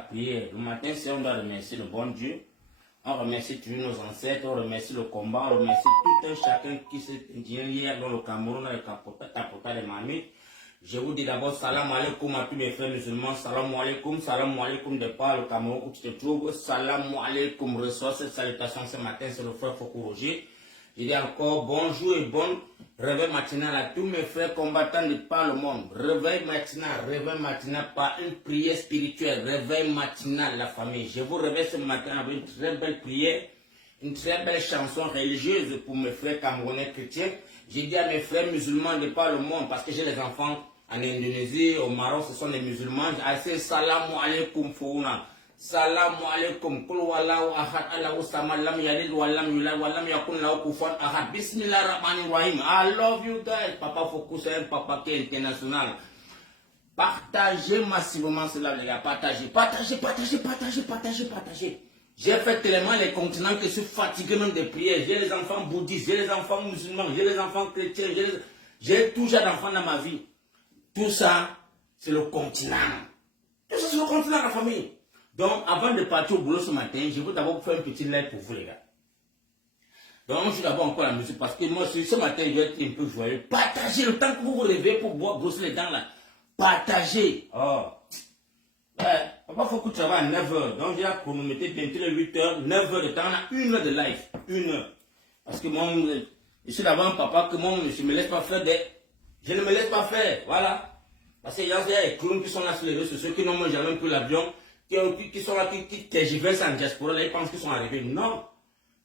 prière. Le matin, c'est on doit remercier le bon Dieu. On remercie toujours nos ancêtres, on remercie le combat, on remercie tout un chacun qui s'est indiqué hier dans le Cameroun avec Tapota des Mamites. Je vous dis d'abord salam alaikum à tous mes frères musulmans, salam alaikum de par le Cameroun où tu te trouves, salam alaikum, reçois cette salutation ce matin, c'est le frère Foko Roger. Je dis encore bonjour et bon réveil matinal à tous mes frères combattants de par le monde. Réveil matinal par une prière spirituelle, réveil matinal la famille. Je vous réveille ce matin avec une très belle prière, une très belle chanson religieuse pour mes frères camerounais chrétiens. J'ai dit à mes frères musulmans de par le monde, parce que j'ai les enfants en Indonésie, au Maroc, ce sont des musulmans. J'ai dit salam alaikum founa. Salam alaikum. Kul wallahu ahad Allahu samad lam yalid wa lam yulad wa lam yakun lahu kufuwan ahad. Bismillahirrahmanirrahim. I love you guys. Papa Focus c'est un papa qui est international. Partagez massivement cela les gars. Partagez. J'ai fait tellement les continents que je suis fatigué même des prières. J'ai les enfants bouddhistes, j'ai les enfants musulmans, j'ai les enfants chrétiens, j'ai tout genre d'enfants dans ma vie. Tout ça, c'est le continent. Tout ça, c'est le continent, la famille. Donc, avant de partir au boulot ce matin, je veux d'abord faire un petit live pour vous, les gars. Donc, je suis d'abord encore la musique parce que moi, ce matin, je vais être un peu joyeux. Partagez le temps que vous vous réveillez pour brosser les dents, là. Partagez. Oh. Ouais, papa, faut que tu travailles à 9h. Donc, j'ai chronométré bientôt les 8h, 9h de temps. On a 1 heure de live. 1 heure. Parce que moi, je suis d'abord un papa que moi, je ne me laisse pas faire des. Je ne me laisse pas faire. Voilà. Parce qu'il y a des clowns qui sont là sur les réseaux sociaux, qui n'ont jamais pris l'avion. Qui sont là, qui tergiversent en diaspora, là, ils pensent qu'ils sont arrivés. Non.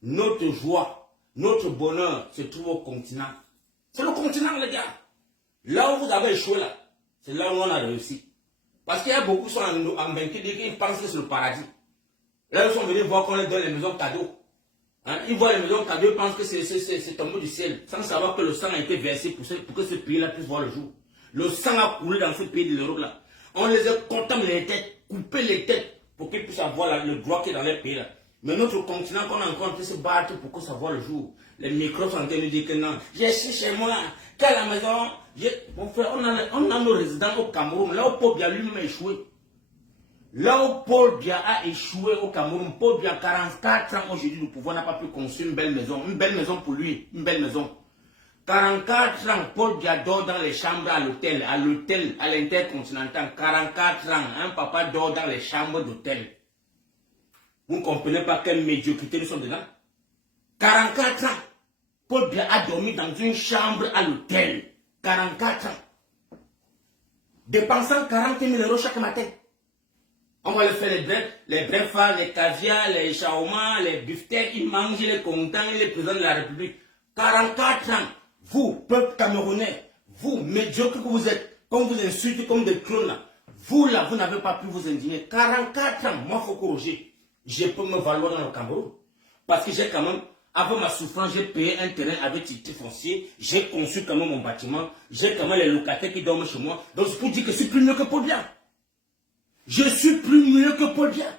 Notre joie, notre bonheur se trouve au continent. C'est le continent, les gars. Là où vous avez échoué, là, c'est là où on a réussi. Parce qu'il y a beaucoup qui sont en vaincu, ils pensent que c'est le paradis. Là, ils sont venus voir qu'on est dans les maisons cadeaux. Hein? Ils voient les maisons cadeaux, ils pensent que c'est tombé du ciel, sans savoir que le sang a été versé pour que ce pays-là puisse voir le jour. Le sang a coulé dans ce pays de l'Europe, là. On les a contamés les têtes. Couper les têtes pour qu'ils puissent avoir le droit qui est dans les pays là. Mais notre continent qu'on a encore en train de se battre pour que ça voit le jour. Les microbes sont en train de dire que non. J'ai su chez moi, qu'à la maison, mon frère, on a nos résidents au Cameroun, là où Paul Biya lui-même a échoué. Là où Paul Biya a échoué au Cameroun, Paul Biya, 44 ans aujourd'hui, le pouvoir n'a pas pu construire une belle maison pour lui, une belle maison. 44 ans, Paul Biya dort dans les chambres à l'hôtel, à l'Intercontinental. 44 ans, un papa dort dans les chambres d'hôtel. Vous ne comprenez pas quelle médiocrité nous sommes dedans. 44 ans, Paul Biya a dormi dans une chambre à l'hôtel. 44 ans. Dépensant 40 000 € chaque matin. On va le faire les breakfasts, les caviars, les shawarma, les beefsteaks. Il mange, il est content, il est président de la République. 44 ans. Vous, peuple camerounais, vous, médiocres que vous êtes, comme vous insultez comme des clones là, vous là, vous n'avez pas pu vous indigner. 44 ans, moi, Foko Roger, je peux me valoir dans le Cameroun. Parce que j'ai quand même, avant ma souffrance, j'ai payé un terrain avec titre foncier, j'ai conçu quand même mon bâtiment, j'ai quand même les locataires qui dorment chez moi. Donc c'est pour dire que je suis plus mieux que Paul Biya. Je suis plus mieux que Paul Biya.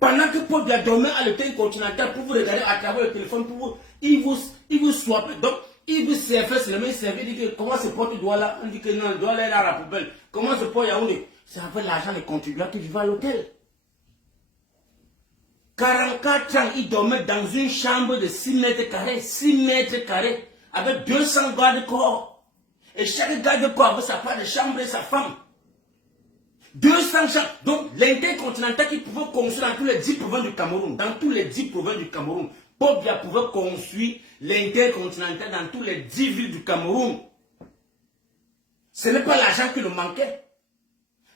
Pendant que Paul Biya dormait à l'hôtel continental pour vous regarder à travers le téléphone, pour vous, il vous swapait. Donc, il vous servait, c'est le même serveur, il dit que comment ce porte doigt là, on dit que non, le doigt là est dans la poubelle. Comment ce porte Yaoundé? C'est avec l'argent des contribuables qui vivent à l'hôtel. 44 ans, il dormait dans une chambre de 6 mètres carrés, 6 mètres carrés, avec 200 garde-corps. Et chaque garde-corps avait sa part de chambre et sa femme. 200 chambres. Donc, l'Intercontinental qui pouvait construire dans tous les 10 provinces du Cameroun, Paul Biya pouvait construire l'Intercontinental dans tous les 10 villes du Cameroun. Ce n'est pas l'argent qui le manquait.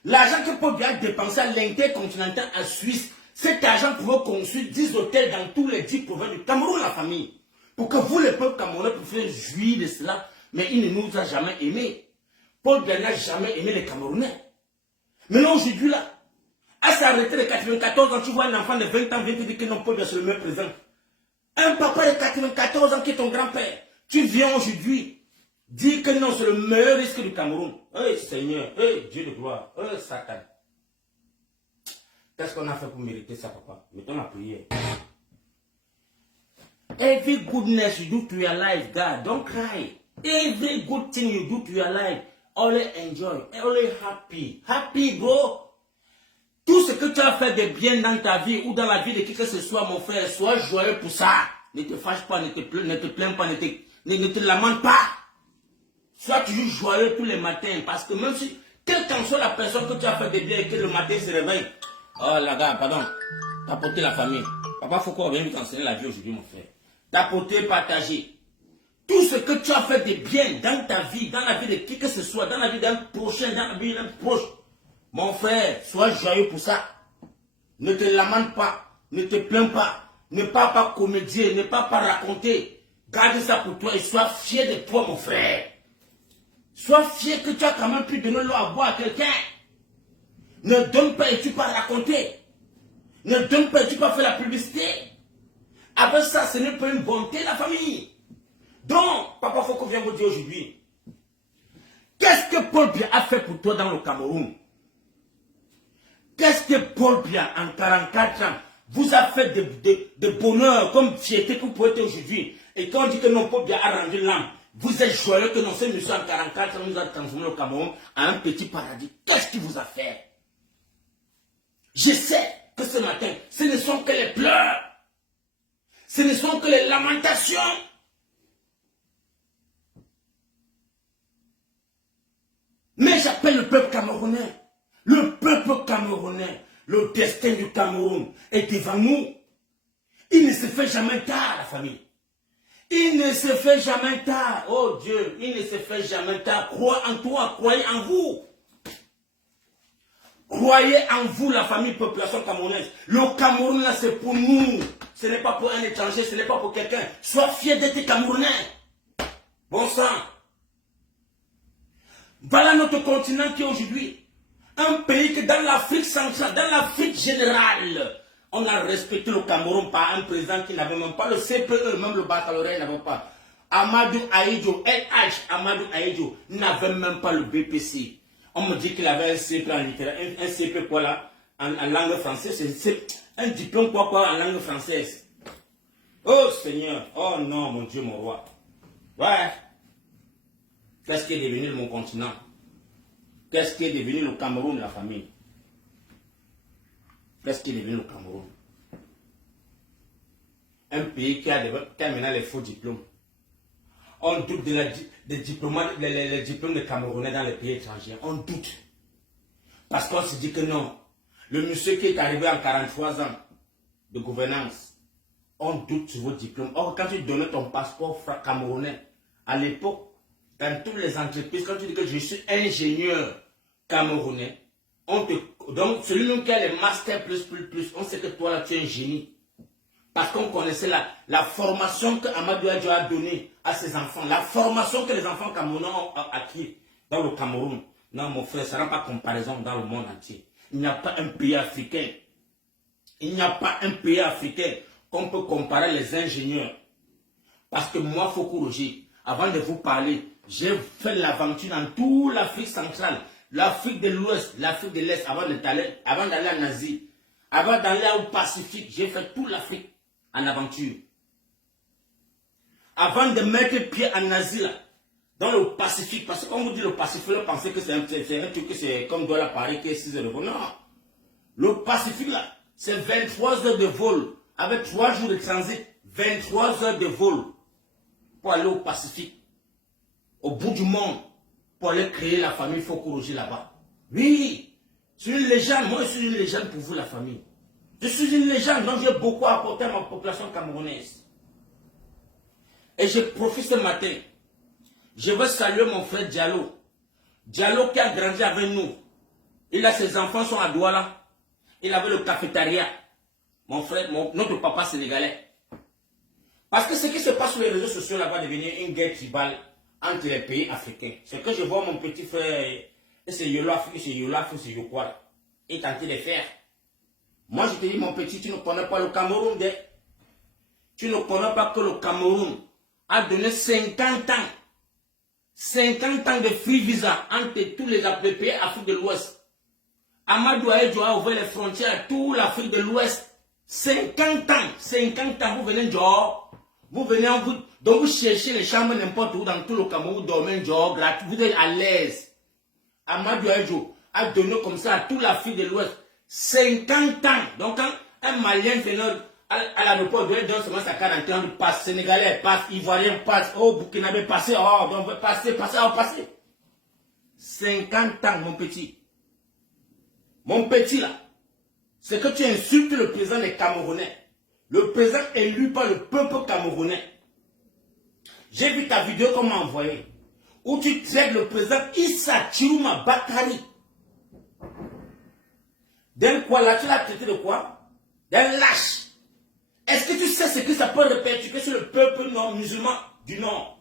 L'argent que Paul Biya a dépensé à l'Intercontinental en Suisse, cet argent pouvait construire 10 hôtels dans tous les 10 provinces du Cameroun, la famille. Pour que vous, les peuples camerounais, puissiez jouir de cela. Mais il ne nous a jamais aimés. Paul Biya n'a jamais aimé les Camerounais. Maintenant, aujourd'hui, là, à sa retraite de 94 ans, tu vois un enfant de 20 ans vient te dire que non, Paul Biya, c'est le meilleur président. Un papa de 94 ans qui est ton grand-père, tu viens aujourd'hui dire que non, c'est le meilleur risque du Cameroun. Hey Seigneur, hey Dieu de gloire, hey Satan. Qu'est-ce qu'on a fait pour mériter ça, papa? Mettons la prière. Every goodness you do to your life, God, don't cry. Every good thing you do to your life, only enjoy, only happy. Happy, bro. Tout ce que tu as fait de bien dans ta vie ou dans la vie de qui que ce soit, mon frère, sois joyeux pour ça. Ne te fâche pas, ne te plains pas, ne te lamente pas. Sois toujours joyeux tous les matins. Parce que même si, quelle qu'en soit la personne que tu as fait de bien et que le matin se réveille, oh la gars, pardon, tapoter la famille. Papa Foucault vient de t'enseigner la vie aujourd'hui, mon frère. Tapoter, partager. Tout ce que tu as fait de bien dans ta vie, dans la vie de qui que ce soit, dans la vie d'un prochain, dans la vie d'un proche, mon frère, sois joyeux pour ça. Ne te lamente pas, ne te plains pas, ne pas comédier, ne pas raconter. Garde ça pour toi et sois fier de toi, mon frère. Sois fier que tu as quand même pu donner l'eau à boire à quelqu'un. Ne donne pas et tu pas raconter. Ne donne pas et tu pas faire la publicité. Après ça, ce n'est pas une bonté, la famille. Donc, Papa Foucault vient vous dire aujourd'hui, qu'est-ce que Paul Biya a fait pour toi dans le Cameroun? Qu'est-ce que Paul Biya, en 44 ans, vous a fait de bonheur, comme fierté que vous pouvez être aujourd'hui? Et quand on dit que non, Paul Biya a rendu l'âme, vous êtes joyeux que non, ce monsieur en 44 ans nous a transformé le Cameroun en un petit paradis. Qu'est-ce qu'il vous a fait? Je sais que ce matin, ce ne sont que les pleurs. Ce ne sont que les lamentations. Mais j'appelle le peuple camerounais. Le peuple camerounais, le destin du Cameroun est devant nous. Il ne se fait jamais tard, la famille. Il ne se fait jamais tard. Oh Dieu, il ne se fait jamais tard. Croyez en toi, croyez en vous. Croyez en vous, la famille, population camerounaise. Le Cameroun, là, c'est pour nous. Ce n'est pas pour un étranger, ce n'est pas pour quelqu'un. Sois fier d'être Camerounais. Bon sang. Voilà notre continent qui est aujourd'hui un pays que dans l'Afrique centrale, dans l'Afrique générale, on a respecté le Cameroun par un président qui n'avait même pas le CPE, même le baccalauréat n'avait pas. Amadou Ahidjo, LH Amadou Ahidjo, n'avait même pas le BPC. On me dit qu'il avait un CP en littérature, un CP quoi là, en langue française, c'est un diplôme quoi en langue française. Oh Seigneur, oh non mon Dieu, mon roi. Ouais. Qu'est-ce qui est devenu mon continent? Qu'est-ce qui est devenu le Cameroun, la famille? Qu'est-ce qui est devenu le Cameroun? Un pays qui a maintenant les faux diplômes. On doute des diplomates, les diplômes des Camerounais dans les pays étrangers. On doute. Parce qu'on se dit que non. Le monsieur qui est arrivé en 43 ans de gouvernance, on doute sur vos diplômes. Or, quand tu donnais ton passeport camerounais, à l'époque, dans toutes les entreprises, quand tu dis que je suis ingénieur camerounais, donc celui-même qui a les masters plus, on sait que toi là tu es un génie. Parce qu'on connaissait la formation que Amadou Ahidjo a donnée à ses enfants, la formation que les enfants camerounais ont acquis dans le Cameroun. Non mon frère, ça n'a pas comparaison dans le monde entier. Il n'y a pas un pays africain. Il n'y a pas un pays africain qu'on peut comparer les ingénieurs. Parce que moi, Foucault Roger, avant de vous parler, j'ai fait l'aventure dans toute l'Afrique centrale, l'Afrique de l'Ouest, l'Afrique de l'Est, avant d'aller en Asie, avant d'aller au Pacifique. J'ai fait toute l'Afrique en aventure. Avant de mettre pied en Asie, là, dans le Pacifique, parce que quand on vous dit le Pacifique, vous pensez que c'est un truc que c'est comme Douala Paris, qui est 6 heures de vol. Non. Le Pacifique, là, c'est 23 heures de vol, avec 3 jours de transit, 23 heures de vol pour aller au Pacifique, au bout du monde, pour aller créer la famille Foucault Roger là-bas. Oui, c'est une légende. Moi, je suis une légende pour vous, la famille. Je suis une légende, donc j'ai beaucoup apporté à ma population camerounaise. Et je profite ce matin. Je veux saluer mon frère Diallo. Diallo qui a grandi avec nous. Il a ses enfants sont à Douala. Il avait le cafétéria. Mon frère, notre papa sénégalais. Parce que ce qui se passe sur les réseaux sociaux là va devenir une guerre tribale entre les pays africains. C'est que je vois mon petit frère, et c'est Yolo Afrique, c'est Yolo Afrique, c'est Yokwa. Il tentait de faire. Moi je te dis mon petit, tu ne connais pas le Cameroun. Tu ne connais pas que le Cameroun a donné 50 ans. 50 ans de free visa entre tous les pays Afrique de l'Ouest. Amadou Ahidjo a ouvert les frontières à toute l'Afrique de l'Ouest. 50 ans, vous venez dehors. Vous venez donc vous cherchez les chambres n'importe où dans tout le Cameroun, vous dormez dehors gratuit, vous êtes à l'aise. Amadou Ahidjo a donné comme ça à toute l'Afrique de l'Ouest 50 ans. Donc, quand un Malien venait à l'aéroport, il donne seulement sa carte d'entrée, passe Sénégalais, passe Ivoirien, passe, oh, Burkinabé, passez, oh, donc passer, passer. 50 ans, mon petit. Mon petit, là, c'est que tu insultes le président des Camerounais. Le président élu par le peuple camerounais. J'ai vu ta vidéo qu'on m'a envoyée, où tu traites le président Issa Chiruma Bakari. D'un quoi là, tu l'as traité de quoi? D'un lâche. Est-ce que tu sais ce que ça peut répercuter sur le peuple musulman du Nord?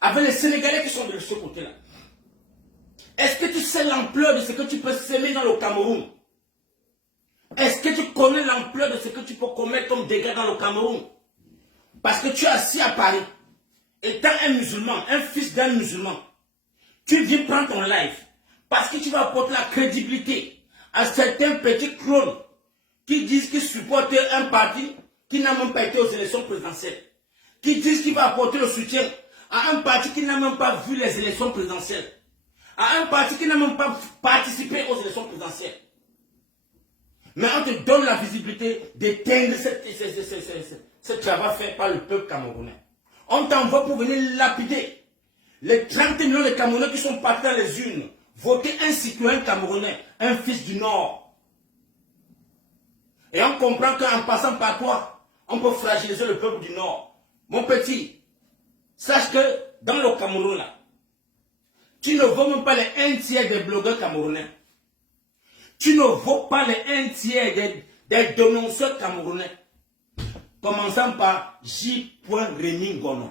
Avec les Sénégalais qui sont de ce côté-là. Est-ce que tu sais l'ampleur de ce que tu peux semer dans le Cameroun? Est-ce que tu connais l'ampleur de ce que tu peux commettre comme dégâts dans le Cameroun? Parce que tu es assis à Paris, étant un musulman, un fils d'un musulman, tu viens prendre ton live, parce que tu vas apporter la crédibilité à certains petits clones qui disent qu'ils supportent un parti qui n'a même pas été aux élections présidentielles, qui disent qu'il va apporter le soutien à un parti qui n'a même pas vu les élections présidentielles, à un parti qui n'a même pas participé aux élections présidentielles. Mais on te donne la visibilité d'éteindre ce travail fait par le peuple camerounais. On t'envoie pour venir lapider les 30 millions de Camerounais qui sont partis dans les urnes, voter un citoyen camerounais, un fils du Nord. Et on comprend qu'en passant par toi, on peut fragiliser le peuple du Nord. Mon petit, sache que dans le Cameroun, là, tu ne vaux même pas les 1/3 des blogueurs camerounais. Tu ne vaux pas les 1/3 des dénonceurs camerounais. Commençant par J. Rémy Ngono.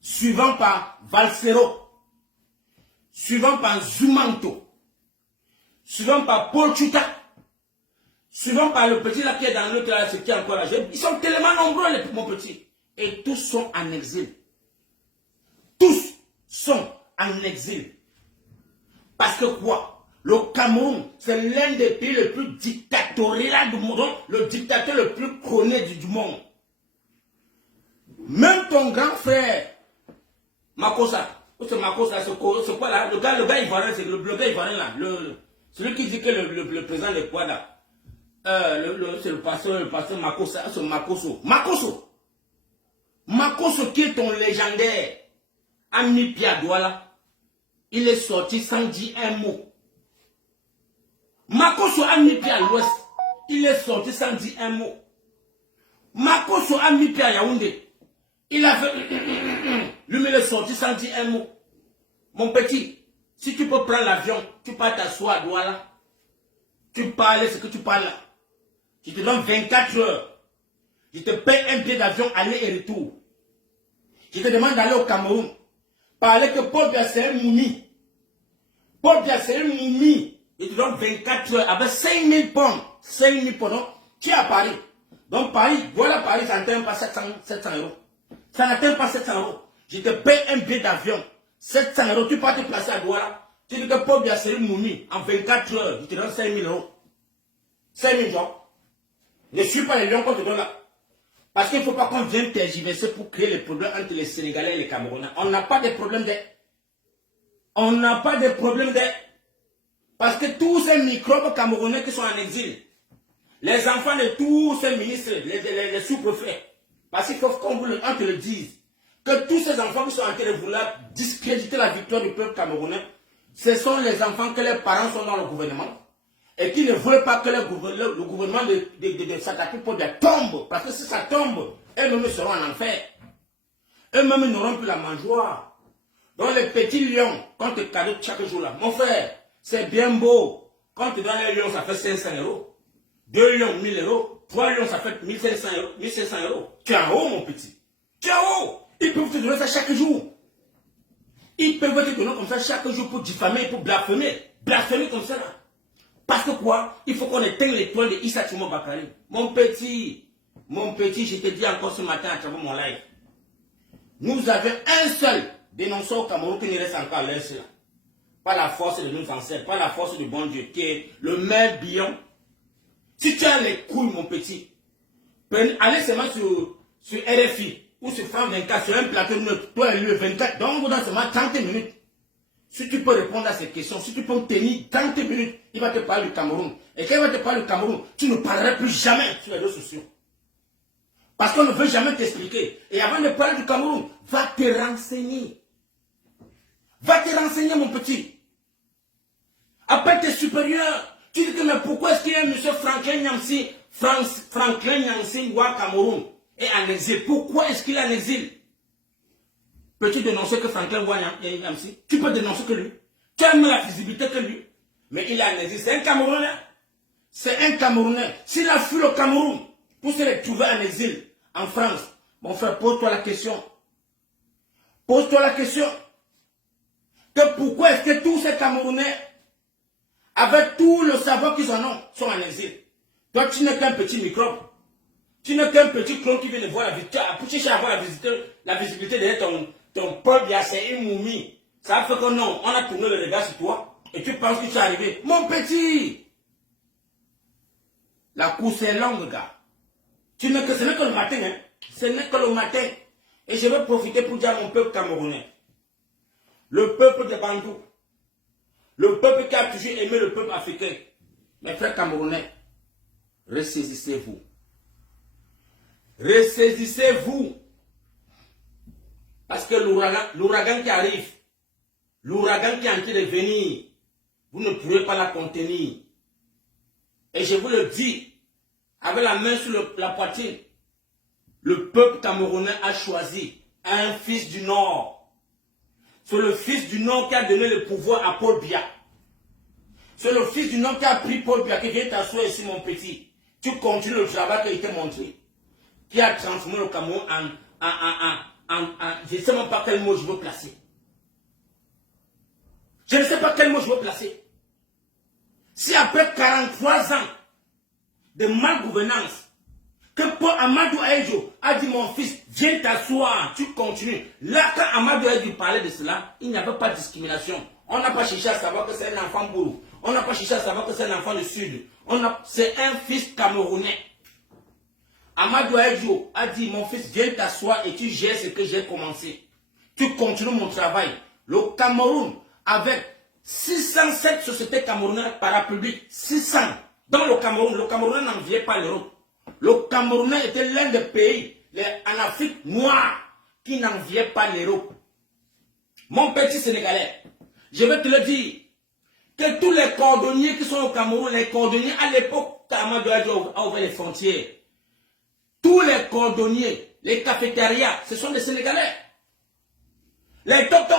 Suivant par Valsero. Suivant par Zumanto. Suivant par Paul Chuta. Suivant par le petit là qui est dans l'autre là, ce qui est encore là. Ils sont tellement nombreux, mon petit. Et tous sont en exil. Tous sont en exil. Parce que quoi? Le Cameroun, c'est l'un des pays les plus dictatoriaux du monde, le dictateur le plus connu du monde. Même ton grand frère, Makossa, c'est Makossa, c'est quoi là? Le gars ivoirien, c'est le blogueur ivoirien là, celui qui dit que le président de Kwada, c'est le pasteur Makossa, c'est Makosso. Makosso qui est ton légendaire, Ami Pia Douala, il est sorti sans dire un mot. Makosso a mis pied à l'ouest. Il est sorti sans dire un mot. Makosso a mis pied à Yaoundé. Il a fait... Lui, il est sorti sans dire un mot. Mon petit, si tu peux prendre l'avion, tu peux t'asseoir à Douala. Tu parles ce que tu parles là. Je te donne 24 heures. Je te paye un billet d'avion aller et retour. Je te demande d'aller au Cameroun. Parler que Paul Biya c'est un moumi. Paul Biya c'est un moumi. Il te donne 24 heures avec 5000 pounds. 5000 pounds, non? Tu es à Paris. Donc Paris, voilà Paris, ça n'atteint pas 700 euros. Ça n'atteint pas 700 euros. Je te paye un billet d'avion. 700 euros, tu peux te placer à Douala. Tu dis que Paul Biya c'est une moumie. En 24 heures, je te donne 5000 euros. 5000 euros. Ne suis pas les lions qu'on te donne là. Parce qu'il ne faut pas qu'on vienne tergiverser pour créer les problèmes entre les Sénégalais et les Camerounais. On n'a pas de problème de... On n'a pas de problème de... Parce que tous ces microbes camerounais qui sont en exil, les enfants de tous ces ministres, les sous-préfets, parce qu'il faut qu'on te le dise, que tous ces enfants qui sont en train de vouloir discréditer la victoire du peuple camerounais, ce sont les enfants que les parents sont dans le gouvernement et qui ne veulent pas que le gouvernement de s'attaquer pour des tombes. Parce que si ça tombe, eux-mêmes seront en enfer. Eux-mêmes n'auront plus la mangeoire. Donc les petits lions, quand tu cadeaux chaque jour là, mon frère, c'est bien beau. Quand tu donnes un lion, ça fait 500 euros. 2 lions, 1000 euros. 3 lions, ça fait 1500 euros. 1500 euros. Tu es en haut, mon petit. Tu es en haut. Ils peuvent te donner ça chaque jour. Ils peuvent te donner comme ça chaque jour pour diffamer, pour blasphémer. Blasphémer comme ça là. Parce que quoi? Il faut qu'on éteigne l'étoile de Issa Chiruma Bakari. Mon petit, je te dis encore ce matin à travers mon live. Nous avons un seul dénonceur au Cameroun qui ne reste encore à l'est là. Pas la force de nos ancêtres, pas la force du bon Dieu, qui est le maire Bion. Si tu as les couilles, mon petit, allez seulement sur RFI ou sur France 24, sur un plateau, toi et lui 24, donc vous dans seulement 30 minutes. Si tu peux répondre à ces questions, si tu peux tenir 30 minutes, il va te parler du Cameroun. Et quand il va te parler du Cameroun, tu ne parleras plus jamais sur les réseaux sociaux. Parce qu'on ne veut jamais t'expliquer. Et avant de parler du Cameroun, va te renseigner. Va te renseigner, mon petit. Après tes supérieurs, tu dis que mais pourquoi est-ce qu'il y a M. Franklin Nyamsi au Cameroun et en exil? Pourquoi est-ce qu'il est en exil? Peux-tu dénoncer que Franklin Nyamsi? Tu peux dénoncer que lui. Tu as la visibilité que lui. Mais il est en exil. C'est un Camerounais. C'est un Camerounais. S'il a fui le Cameroun pour se retrouver en exil en France, mon frère, pose-toi la question. Pose-toi la question. Que pourquoi est-ce que tous ces Camerounais, avec tout le savoir qu'ils en ont, sont en exil? Toi, tu n'es qu'un petit microbe. Tu n'es qu'un petit clone qui vient de voir la visibilité. Pour chercher à avoir la visibilité derrière ton peuple, c'est une momie. Ça fait que non, on a tourné le regard sur toi et tu penses que tu es arrivé. Mon petit, la course est longue, gars. Ce n'est que le matin, hein. Ce n'est que le matin. Et je vais profiter pour dire à mon peuple camerounais, le peuple de Bandou, le peuple qui a toujours aimé le peuple africain, mes frères camerounais, ressaisissez-vous. Ressaisissez-vous. Parce que l'ouragan qui arrive, l'ouragan qui est en train de venir, vous ne pourrez pas la contenir. Et je vous le dis, avec la main sur la poitrine, le peuple camerounais a choisi un fils du Nord. C'est le fils du Nord qui a donné le pouvoir à Paul Biya. C'est le fils du Nord qui a pris Paul Biya, qui vient t'asseoir ici, mon petit. Tu continues le travail qui a été montré. Qui a transformé le Cameroun je ne sais même pas quel mot je veux placer. Je ne sais pas quel mot je veux placer. Si après 43 ans de malgouvernance, que Paul Amadou Ahidjo a dit mon fils, viens t'asseoir, tu continues. Là, quand Amadou Ahidjo parlait de cela, il n'y avait pas de discrimination. On n'a pas cherché à savoir que c'est un enfant bourreau. On n'a pas cherché à savoir que c'est un enfant du Sud. C'est un fils camerounais. Amadou Ahidjo a dit, mon fils, viens t'asseoir et tu gères ce que j'ai commencé. Tu continues mon travail. Le Cameroun, avec 607 sociétés camerounaises parapubliques, 600. Dans le Camerounais n'enviait pas l'Europe. Le Camerounais était l'un des pays en Afrique noire qui n'enviait pas l'Europe. Mon petit Sénégalais, je vais te le dire, que tous les cordonniers qui sont au Cameroun, les cordonniers à l'époque, Amadou Ahidjo a ouvert les frontières. Tous les cordonniers, les cafétérias, ce sont des Sénégalais. Les toc, 5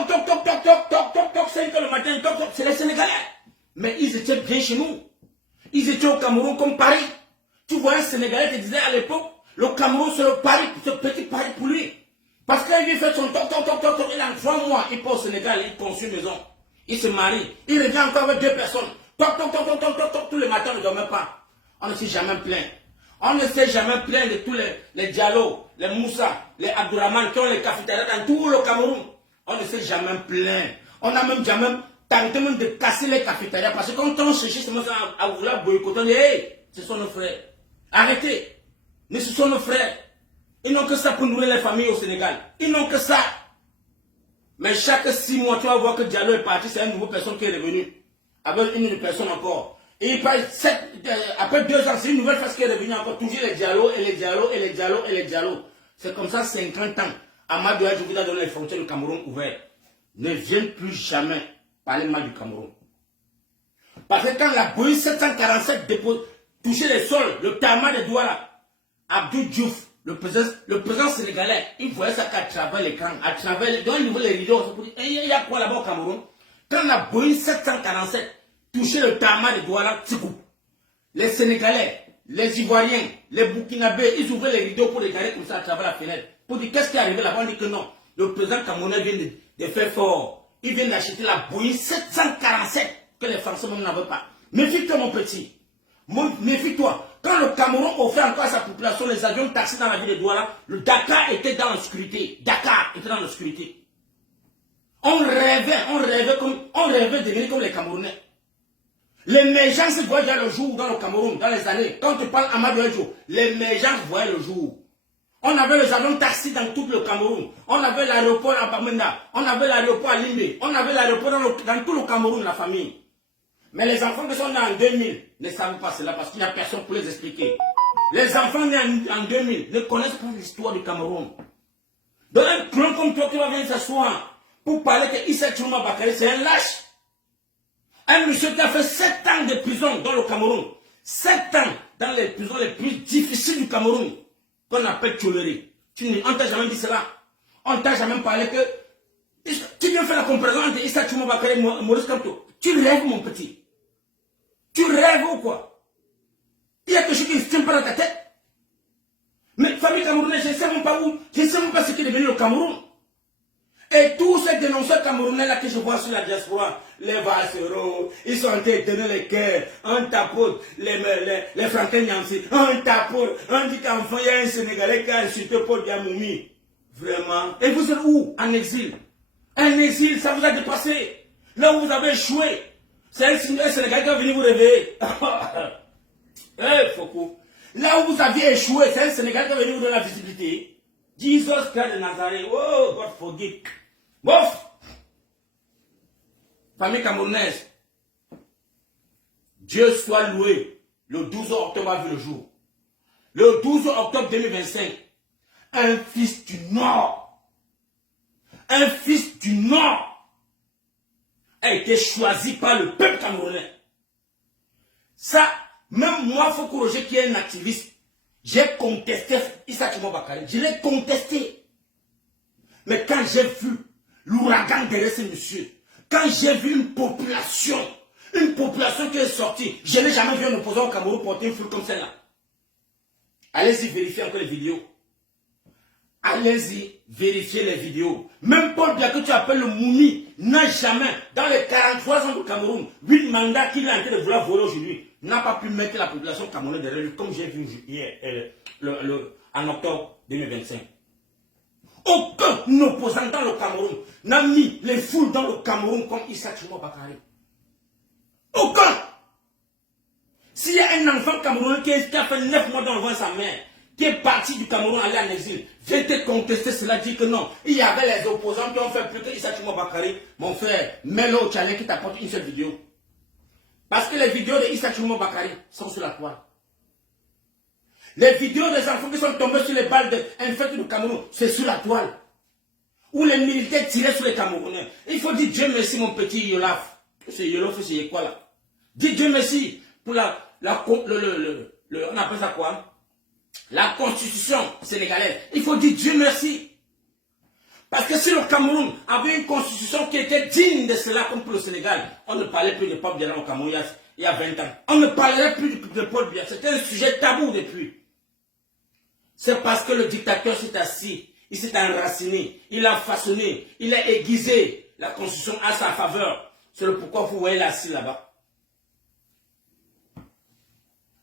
heures le matin, c'est les Sénégalais. Mais ils étaient bien chez nous. Ils étaient au Cameroun comme Paris. Tu vois, un Sénégalais te disait à l'époque, le Cameroun c'est le Paris, ce petit Paris pour lui. Parce qu'il lui fait son toc, il a 3 mois, il part au Sénégal, il construit une maison. Il se marie, il revient encore avec 2 personnes. Toc, tous les matins, on ne dormait pas. On ne s'est jamais plaint. On ne s'est jamais plaint de tous les Diallo, les Moussa, les Abdourahman qui ont les cafétérias dans tout le Cameroun. On ne s'est jamais plaint. On a même jamais tenté même de casser les cafétérias parce que quand on cherchait à vouloir boycotter, on dit hey, ce sont nos frères. Arrêtez. Mais ce sont nos frères. Ils n'ont que ça pour nourrir les familles au Sénégal. Ils n'ont que ça. Mais chaque 6 mois, tu vas voir que Diallo est parti, c'est une nouvelle personne qui est revenue. Avec une nouvelle personne encore. Et il passe après 2 ans, c'est une nouvelle phase qui est revenue encore. Toujours les Diallo, et les Diallo, et les Diallo, et les Diallo. C'est comme ça 50 ans. Amadou Ahidjo vous a donné les frontières du Cameroun ouvertes. Ne viennent plus jamais parler mal du Cameroun. Parce que quand la Boeing 747 touchait les sols, le tarmac de Douala, Abdou Diouf, le président sénégalais, il voyait ça qu'à travers l'écran, à travers dans les rideaux, pour dire, il y a quoi là-bas au Cameroun? Quand la Boeing 747 touchait le tarmac de Douala, les Sénégalais, les Ivoiriens, les Burkinabés, ils ouvraient les rideaux pour regarder comme ça à travers la fenêtre. Pour dire qu'est-ce qui est arrivé là-bas, on dit que non. Le président camerounais vient de faire fort. Il vient d'acheter la Boeing 747 que les Français même n'avaient pas. Méfie-toi mon petit. Méfie-toi. Quand le Cameroun offrait encore à sa population les avions taxis dans la ville de Douala, le Dakar était dans l'obscurité. Dakar était dans l'obscurité. On rêvait de devenir comme les Camerounais. L'émergence voyait le jour dans le Cameroun, dans les années. Quand tu parles Amadou Ahidjo, l'émergence voyait le jour. On avait les avions taxis dans tout le Cameroun. On avait l'aéroport à Bamenda. On avait l'aéroport à Limbe. On avait l'aéroport dans tout le Cameroun, la famille. Mais les enfants qui sont nés en 2000 ne savent pas cela parce qu'il n'y a personne pour les expliquer. Les enfants nés en 2000 ne connaissent pas l'histoire du Cameroun. Donc un clone comme toi qui va venir s'asseoir pour parler que Issa Tchouma Bakary, c'est un lâche. Un monsieur qui a fait 7 ans de prison dans le Cameroun. 7 ans dans les prisons les plus difficiles du Cameroun. Qu'on appelle Tcholeri. On t'a jamais dit cela. On t'a jamais parlé que... Tu viens faire la comparaison entre Issa Tchouma Bakary et Maurice Kamto. Tu rêves, mon petit. Tu rêves ou quoi? Il y a quelque chose qui ne tient pas dans ta tête. Mais famille camerounaise, je ne sais même pas où, je ne sais même pas ce qui est devenu le Cameroun. Et tous ces dénonceurs camerounais là que je vois sur la diaspora, les Valseros, ils sont en train de tenir les cœurs, on tapote les Franklin Yancy, on tapote, on dit qu'enfant il y a un Sénégalais qui a insulté Paul Diamoumi. Vraiment. Et vous êtes où? En exil. Un exil, ça vous a dépassé. Là où vous avez échoué. C'est un Sénégalais qui va venir vous réveiller. Foucault. Là où vous aviez échoué, c'est un Sénégalais qui va venir vous donner la visibilité. Jesus Christ de Nazareth. Oh, God forgive. Bof. Famille camerounaise. Dieu soit loué. Le 12 octobre a vu le jour. Le 12 octobre 2025. Un fils du Nord. Un fils du Nord a été choisi par le peuple camerounais. Ça, même moi, Foko Roger, qui est un activiste, j'ai contesté Issa Tchouma Bakary. Je l'ai contesté. Mais quand j'ai vu l'ouragan derrière ce monsieur, quand j'ai vu une population qui est sortie, je n'ai jamais vu un opposant au Cameroun porter une foule comme celle-là. Allez-y vérifier encore les vidéos. Allez-y vérifier les vidéos. Même Paul Biya que tu appelles le Moumi n'a jamais, dans les 43 ans du Cameroun, 8 mandats qu'il a en train de vouloir voler aujourd'hui, n'a pas pu mettre la population camerounaise derrière lui, comme j'ai vu hier, en octobre 2025. Aucun opposant dans le Cameroun n'a mis les foules dans le Cameroun comme Issa Tchouma Bakary. Aucun. S'il y a un enfant camerounais qui a fait 9 mois dans le ventre de sa mère, qui est parti du Cameroun aller en exil, j'ai été contesté cela, dit que non. Il y avait les opposants qui ont fait plus que Issa Tchouma Bakary. Mon frère, mets-le au challenge qui t'apporte une seule vidéo. Parce que les vidéos de Issa Tchouma Bakary sont sur la toile. Les vidéos des enfants qui sont tombés sur les balles infectes du Cameroun, c'est sur la toile. Où les militaires tiraient sur les Camerounais. Il faut dire Dieu merci, mon petit Yolaf. C'est Yolof, c'est quoi là? Dis Dieu merci pour on appelle ça quoi? La constitution sénégalaise. Il faut dire Dieu merci. Parce que si le Cameroun avait une constitution qui était digne de cela, comme pour le Sénégal, on ne parlait plus de Paul Biya au Cameroun il y a 20 ans. On ne parlerait plus de Paul Biya. C'était un sujet tabou depuis. C'est parce que le dictateur s'est assis, il s'est enraciné, il a façonné, il a aiguisé la constitution à sa faveur. C'est le pourquoi vous voyez là assis là-bas.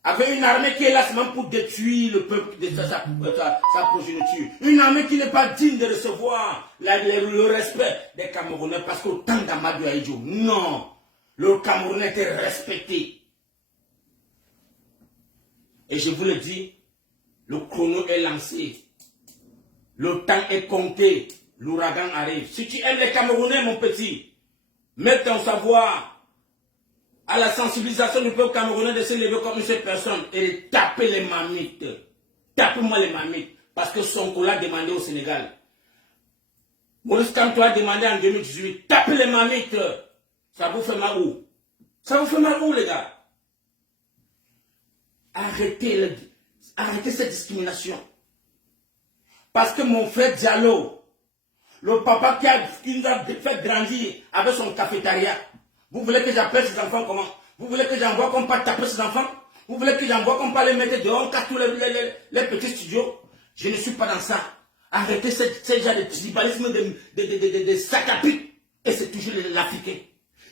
Avec une armée qui est là seulement pour détruire le peuple, sa progéniture. Une armée qui n'est pas digne de recevoir le respect des Camerounais parce qu'au temps d'Amadou Ahidjo, non, le Camerounais était respecté. Et je vous le dis, le chrono est lancé. Le temps est compté. L'ouragan arrive. Si tu aimes les Camerounais, mon petit, mets ton savoir à la sensibilisation du peuple camerounais de se lever comme une seule personne et de taper les mamites. Tapez-moi les mamites. Parce que Sonko l'a demandé au Sénégal. Maurice Kamto a demandé en 2018. Tapez les mamites. Ça vous fait mal où? Ça vous fait mal où, les gars? Arrêtez cette discrimination. Parce que mon frère Diallo, le papa qui nous a fait grandir avec son cafétéria, vous voulez que j'appelle ces enfants comment? Vous voulez que j'envoie comme pas taper ces enfants? Vous voulez que j'envoie comme pas les mettre dehors, car tous les petits studios? Je ne suis pas dans ça. Arrêtez ce genre de tribalisme de sac à pique. Et c'est toujours l'Africain.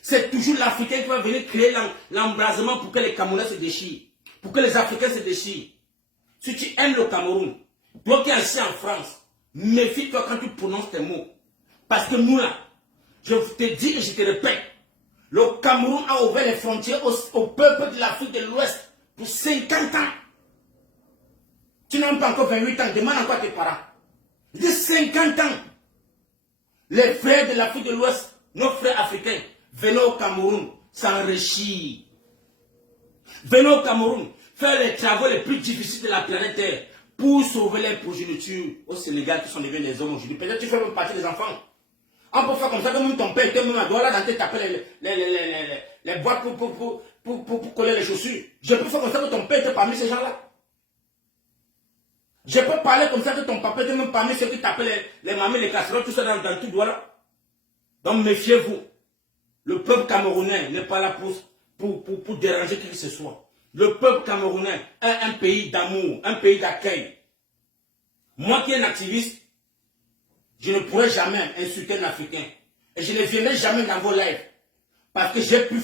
C'est toujours l'Africain qui va venir créer l'embrasement pour que les Camerounais se déchirent. Pour que les Africains se déchirent. Si tu aimes le Cameroun, toi qui es assis en France, méfie-toi quand tu prononces tes mots. Parce que nous là, je te dis et je te répète, le Cameroun a ouvert les frontières au peuple de l'Afrique de l'Ouest pour 50 ans. Tu n'as même pas encore 28 ans, demande encore à tes parents. De 50 ans, les frères de l'Afrique de l'Ouest, nos frères africains, venez au Cameroun s'enrichir. Venez au Cameroun faire les travaux les plus difficiles de la planète Terre pour sauver les progénitures au Sénégal qui sont devenus des hommes aujourd'hui. Peut-être que tu fais même partie des enfants. On peut faire comme ça, comme ton père était même à Douala, dans tes taper les boîtes pour coller les chaussures. Je peux faire comme ça que ton père était parmi ces gens-là. Je peux parler comme ça que ton papa était même parmi ceux qui tapaient les mamies, les casseroles, tout ça dans tout Douala. Donc méfiez-vous. Le peuple camerounais n'est pas là pour déranger qui que ce soit. Le peuple camerounais est un pays d'amour, un pays d'accueil. Moi qui suis un activiste, je ne pourrais jamais insulter un Africain. Et je ne viendrai jamais dans vos lives. Parce que j'ai pu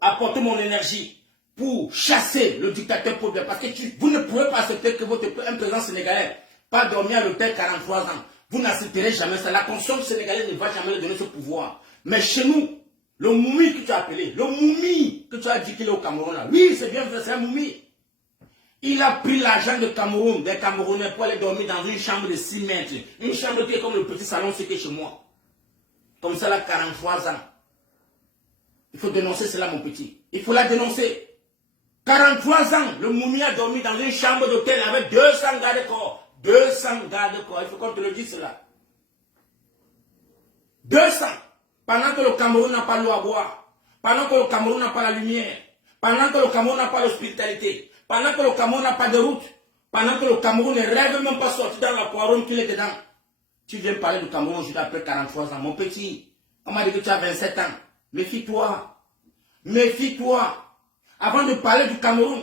apporter mon énergie pour chasser le dictateur populaire. Parce que vous ne pourrez pas accepter que un président sénégalais pas dormir à l'hôtel 43 ans. Vous n'accepterez jamais ça. La conscience sénégalaise ne va jamais lui donner ce pouvoir. Mais chez nous, le moumi que tu as appelé, le moumi que tu as dit qu'il est au Cameroun là, oui, c'est bien fait, c'est un moumi. Il a pris l'argent de Cameroun, des Camerounais, pour aller dormir dans une chambre de 6 mètres. Une chambre qui est comme le petit salon, ce qui est chez moi. Comme ça, là, 43 ans. Il faut dénoncer cela, mon petit. Il faut la dénoncer. 43 ans, le moumi a dormi dans une chambre d'hôtel avec 200 gardes-corps. 200 gardes-corps, il faut qu'on te le dise cela. 200. Pendant que le Cameroun n'a pas l'eau à boire. Pendant que le Cameroun n'a pas la lumière. Pendant que le Cameroun n'a pas l'hospitalité. Pendant que le Cameroun n'a pas de route. Pendant que le Cameroun ne rêve même pas sortir dans la poironne qu'il est dedans. Tu viens parler du Cameroun aujourd'hui après 43 ans. Mon petit, on m'a dit que tu as 27 ans. Méfie-toi. Méfie-toi. Avant de parler du Cameroun,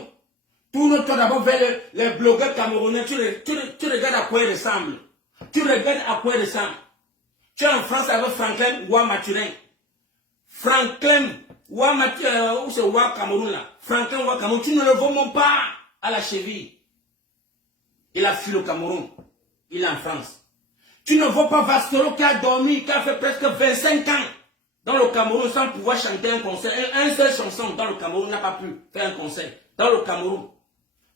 tourne-toi d'abord vers les blogueurs camerounais. Tu regardes à quoi ils ressemblent. Tu regardes à quoi ils ressemblent. Tu es en France avec Franklin Ouattara. Franklin Ouattara, où c'est Ouattara Cameroun là. Franklin Ouattara Cameroun, tu ne le vois même pas à la cheville. Il a fui le Cameroun. Il est en France. Tu ne vois pas Vastero qui a dormi, qui a fait presque 25 ans dans le Cameroun sans pouvoir chanter un concert. Un seul chanson dans le Cameroun n'a pas pu faire un concert. Dans le Cameroun.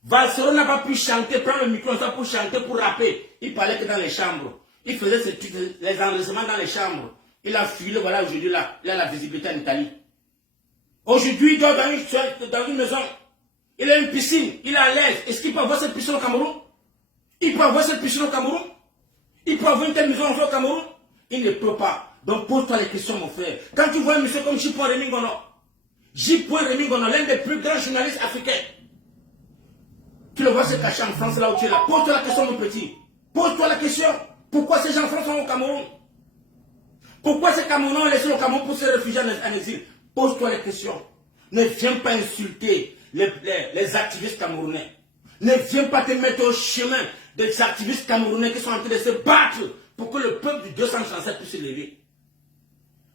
Vastero n'a pas pu chanter, prendre le micro pour chanter, pour rapper. Il parlait que dans les chambres. Il faisait les enregistrements dans les chambres. Il a fui, voilà, aujourd'hui, là, il a la visibilité en Italie. Aujourd'hui, il dort dans une maison. Il a une piscine, il est à l'aise. Est-ce qu'il peut avoir cette piscine au Cameroun? Il peut avoir cette piscine au Cameroun? Il peut avoir une telle maison au Cameroun? Il ne peut pas. Donc pose-toi les questions, mon frère. Quand tu vois un monsieur comme J.P. Rémy Ngono, l'un des plus grands journalistes africains, tu le vois se cacher en France, là où tu es là. Pose-toi la question, mon petit. Pose-toi la question. Pourquoi ces gens-là sont au Cameroun? Pourquoi ces Camerounais ont laissé le Cameroun pour se réfugier en exil? Pose-toi les questions. Ne viens pas insulter les activistes camerounais. Ne viens pas te mettre au chemin des activistes camerounais qui sont en train de se battre pour que le peuple du 237 puisse se lever.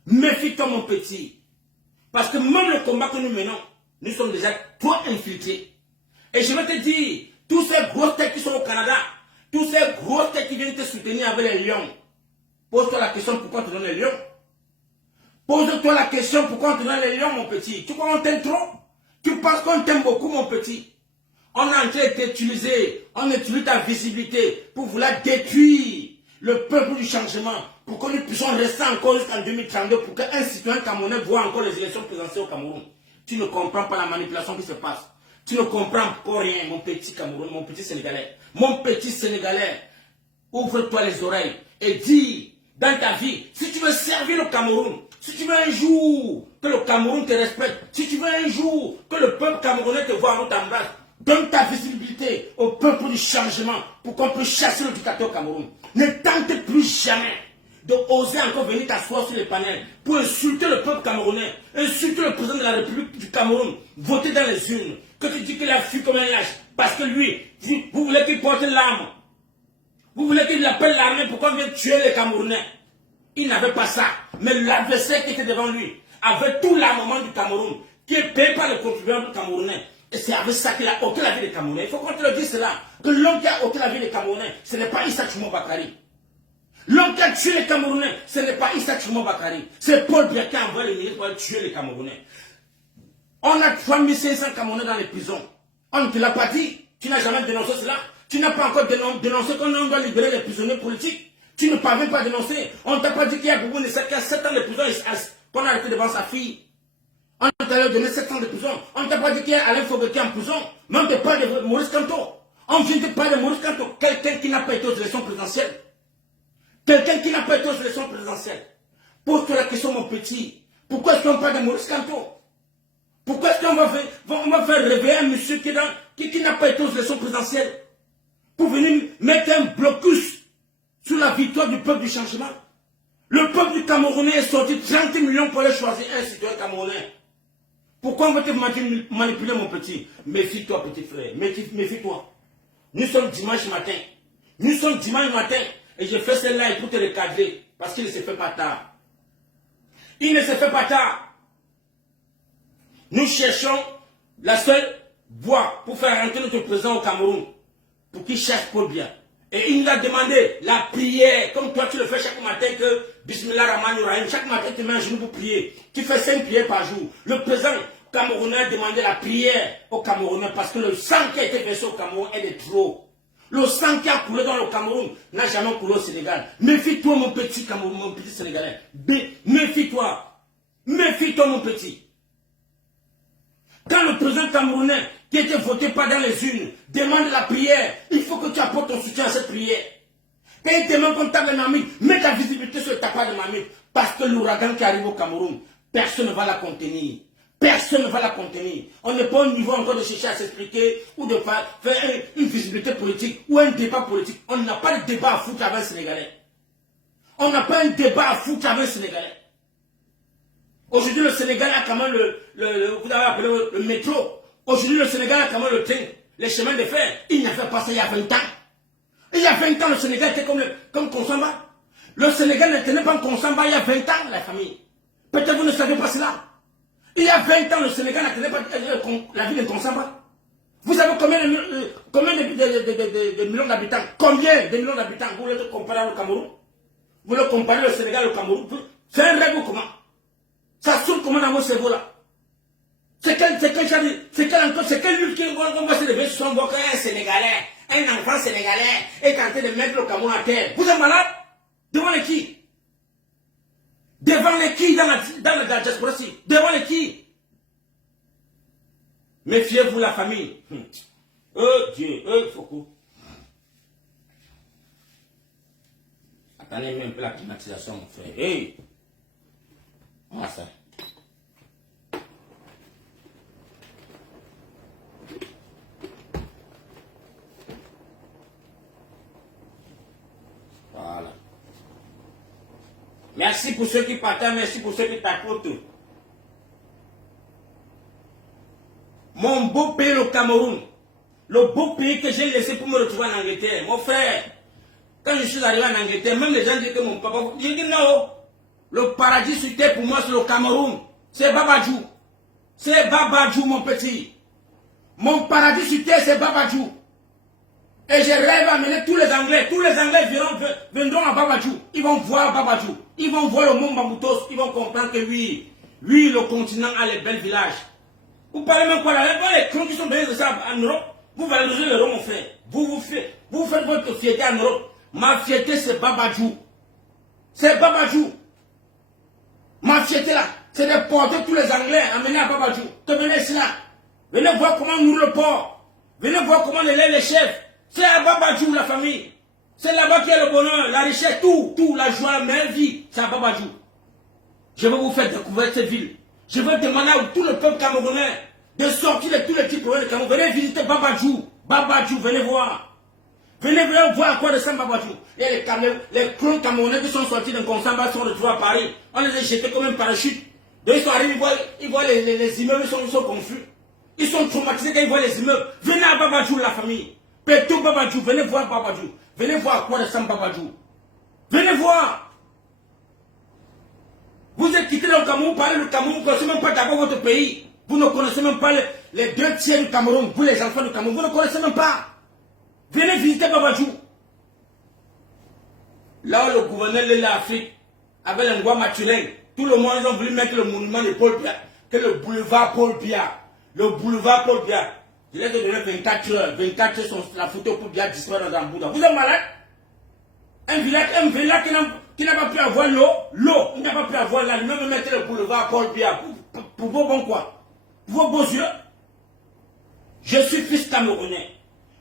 Méfie-toi, mon petit. Parce que même le combat que nous menons, nous sommes déjà trop infiltrés. Et je vais te dire, tous ces grosses têtes qui sont au Canada, tous ces grosses têtes qui viennent te soutenir avec les lions, pose-toi la question pourquoi on te donne les lions. Pose-toi la question pourquoi on te donne les lions, mon petit. Tu crois qu'on t'aime trop? Tu penses qu'on t'aime beaucoup, mon petit? On est en train de t'utiliser, on utilise ta visibilité pour vouloir détruire le peuple du changement, pour que nous puissions rester encore jusqu'en 2032, pour qu'un citoyen camerounais voit encore les élections présidentielles au Cameroun. Tu ne comprends pas la manipulation qui se passe. Tu ne comprends pas rien, mon petit Cameroun, mon petit Sénégalais. Mon petit Sénégalais, ouvre-toi les oreilles et dis dans ta vie, si tu veux servir le Cameroun, si tu veux un jour que le Cameroun te respecte, si tu veux un jour que le peuple camerounais te voit en t'embrasse, donne ta visibilité au peuple du changement pour qu'on puisse chasser le dictateur au Cameroun. Ne tente plus jamais d'oser encore venir t'asseoir sur les panels pour insulter le peuple camerounais, insulter le président de la République du Cameroun, voter dans les urnes, que tu dis qu'il a fui comme un lâche, parce que lui, vous voulez qu'il porte l'arme, vous voulez qu'il appelle l'armée pour qu'on vienne tuer les Camerounais. Il n'avait pas ça, mais l'adversaire qui était devant lui avait tout l'armement du Cameroun, qui est payé par les contribuables camerounais. Et c'est avec ça qu'il a ôté la vie des Camerounais. Il faut qu'on te le dise cela, que l'homme qui a ôté la vie des Camerounais, ce n'est pas Issa Tchoumo Bakary. L'homme qui a tué les Camerounais, ce n'est pas Issa Tchoumo Bakary. C'est Paul Biya qui a envoyé les militaires pour tuer les Camerounais. On a 3500 Camerounais dans les prisons. On ne te l'a pas dit. Tu n'as jamais dénoncé cela. Tu n'as pas encore dénoncé qu'on doit libérer les prisonniers politiques. Tu ne parviens pas à dénoncer. On ne t'a pas dit qu'il y a beaucoup de 7 ans de prison qu'on a arrêté devant sa fille. On t'a donné 7 ans de prison. On ne t'a pas dit qu'il y a Alain Foguet qui est en prison. Mais on te parle de Maurice Kamto. On vient de parler de Maurice Kamto. Quelqu'un qui n'a pas été aux élections présidentielles. Quelqu'un qui n'a pas été aux élections présidentielles. Pose-toi la question, mon petit. Pourquoi est-ce qu'on parle de Maurice Kamto? Pourquoi est-ce qu'on va faire réveiller un monsieur qui n'a pas été aux élections présidentielles pour venir mettre un blocus sur la victoire du peuple du changement? Le peuple du Camerounais est sorti 30 millions pour aller choisir un citoyen camerounais. Pourquoi on va te manipuler, mon petit? Méfie-toi, petit frère. Méfie-toi. Nous sommes dimanche matin. Nous sommes dimanche matin. Et je fais celle-là pour te recadrer. Parce qu'il ne se fait pas tard. Il ne se fait pas tard. Nous cherchons la seule voie pour faire rentrer notre président au Cameroun. Pour qu'il cherche Paul Biya. Et il nous a demandé la prière. Comme toi tu le fais chaque matin que Bismillah Rahman Rahim. Chaque matin tu mets un genou pour prier. Tu fais 5 prières par jour. Le président camerounais a demandé la prière aux Camerounais. Parce que le sang qui a été versé au Cameroun est de trop. Le sang qui a coulé dans le Cameroun n'a jamais coulé au Sénégal. Méfie-toi mon petit Cameroun, mon petit Sénégalais. Méfie-toi. Méfie-toi mon petit. Quand le président camerounais qui était voté pas dans les urnes demande la prière, il faut que tu apportes ton soutien à cette prière. Quand il demande qu'on tape les marmites, mets ta visibilité sur le tapage de marmite. Parce que l'ouragan qui arrive au Cameroun, personne ne va la contenir. Personne ne va la contenir. On n'est pas au niveau encore de chercher à s'expliquer ou de faire une visibilité politique ou un débat politique. On n'a pas de débat à foutre avec un Sénégalais. On n'a pas un débat à foutre avec un Sénégalais. Aujourd'hui, le Sénégal a quand même vous avez appelé le métro. Aujourd'hui, le Sénégal a quand même le train, les chemins de fer. Il n'avait pas ça il y a 20 ans. Il y a 20 ans, le Sénégal était comme Konsamba. Le Sénégal ne tenait pas Konsamba il y a 20 ans, la famille. Peut-être vous ne savez pas cela. Il y a 20 ans, le Sénégal ne tenait pas la ville de Konsamba. Vous savez combien de millions d'habitants? Combien de millions d'habitants? Vous voulez comparer au Cameroun? Vous voulez comparer le Sénégal au Cameroun? C'est un rêve ou comment? Ça sonne comment dans mon cerveau là? C'est quel lutte qu'on va se lever sur son bord qu'un Sénégalais, un enfant sénégalais est tenté de mettre le Cameroun à terre. Vous êtes malade? Devant les qui? Devant les qui dans la diaspora? Devant les qui? Méfiez-vous la famille. Dieu, Foucault. Attendez même un peu la climatisation, mon frère. Hey! Voilà ça. Voilà. Merci pour ceux qui partagent, merci pour ceux qui tapotent. Mon beau pays, le Cameroun, le beau pays que j'ai laissé pour me retrouver en Angleterre. Mon frère, quand je suis arrivé en Angleterre, même les gens disent que mon papa... Je dis non, le paradis sur terre pour moi c'est le Cameroun. C'est Babadjou. C'est Babadjou mon petit. Mon paradis sur terre c'est Babadjou. Et je rêve à amener tous les Anglais. Tous les Anglais viendront à Babadjou. Ils vont voir Babadjou. Ils vont voir le monde Bamboutos. Ils vont comprendre que oui, le continent a les belles villages. Vous parlez même quoi là? Les clowns qui sont venus de ça en Europe, vous valorisez l'euro mon frère. Vous faites votre fierté en Europe. Ma fierté c'est Babadjou. C'est Babadjou. Ma fierté là, c'est de porter tous les Anglais, amener à Babadjou. Venez ici là. Venez voir comment nous le port. Venez voir comment on élève les chefs. C'est à Babadjou la famille. C'est là-bas qu'il y a le bonheur, la richesse, tout, la joie, la meilleure vie. C'est à Babadjou. Je vais vous faire découvrir cette ville. Je vais demander à tout le peuple camerounais de sortir de tous les petits problèmes de Cameroun. Venez visiter Babadjou. Babadjou, venez voir. Venez voir à quoi ressemble Babadjou. Et les clones camerounais qui sont sortis d'un Konsamba sont retrouvés à Paris. On les a jetés comme un parachute. Donc ils sont arrivés, ils voient les immeubles, ils sont confus. Ils sont traumatisés quand ils voient les immeubles. Venez à Babadjou, la famille. Pétou Babadjou, venez voir Babadjou. Venez voir à quoi ressemble Babadjou. Venez voir. Vous êtes quitté le Cameroun, vous parlez du Cameroun, vous ne connaissez même pas d'abord votre pays. Vous ne connaissez même pas les 2/3 du Cameroun, vous les enfants du Cameroun, vous ne connaissez même pas. Venez visiter Babadjou. Là où le gouverneur de l'Afrique, avec l'endroit Mathurin, tout le monde, ils ont voulu mettre le monument de Paul Biya, que le boulevard Paul Biya. Le boulevard Paul Biya. Je les ai donné 24 heures. 24 heures, la photo pour bien disparaître dans un bout. Vous êtes malade? Un village qui n'a pas pu avoir l'eau, il n'a pas pu avoir la lumière, me mettre le boulevard Paul Biya. Pour vos bons quoi? Pour vos beaux yeux? Je suis fils camerounais.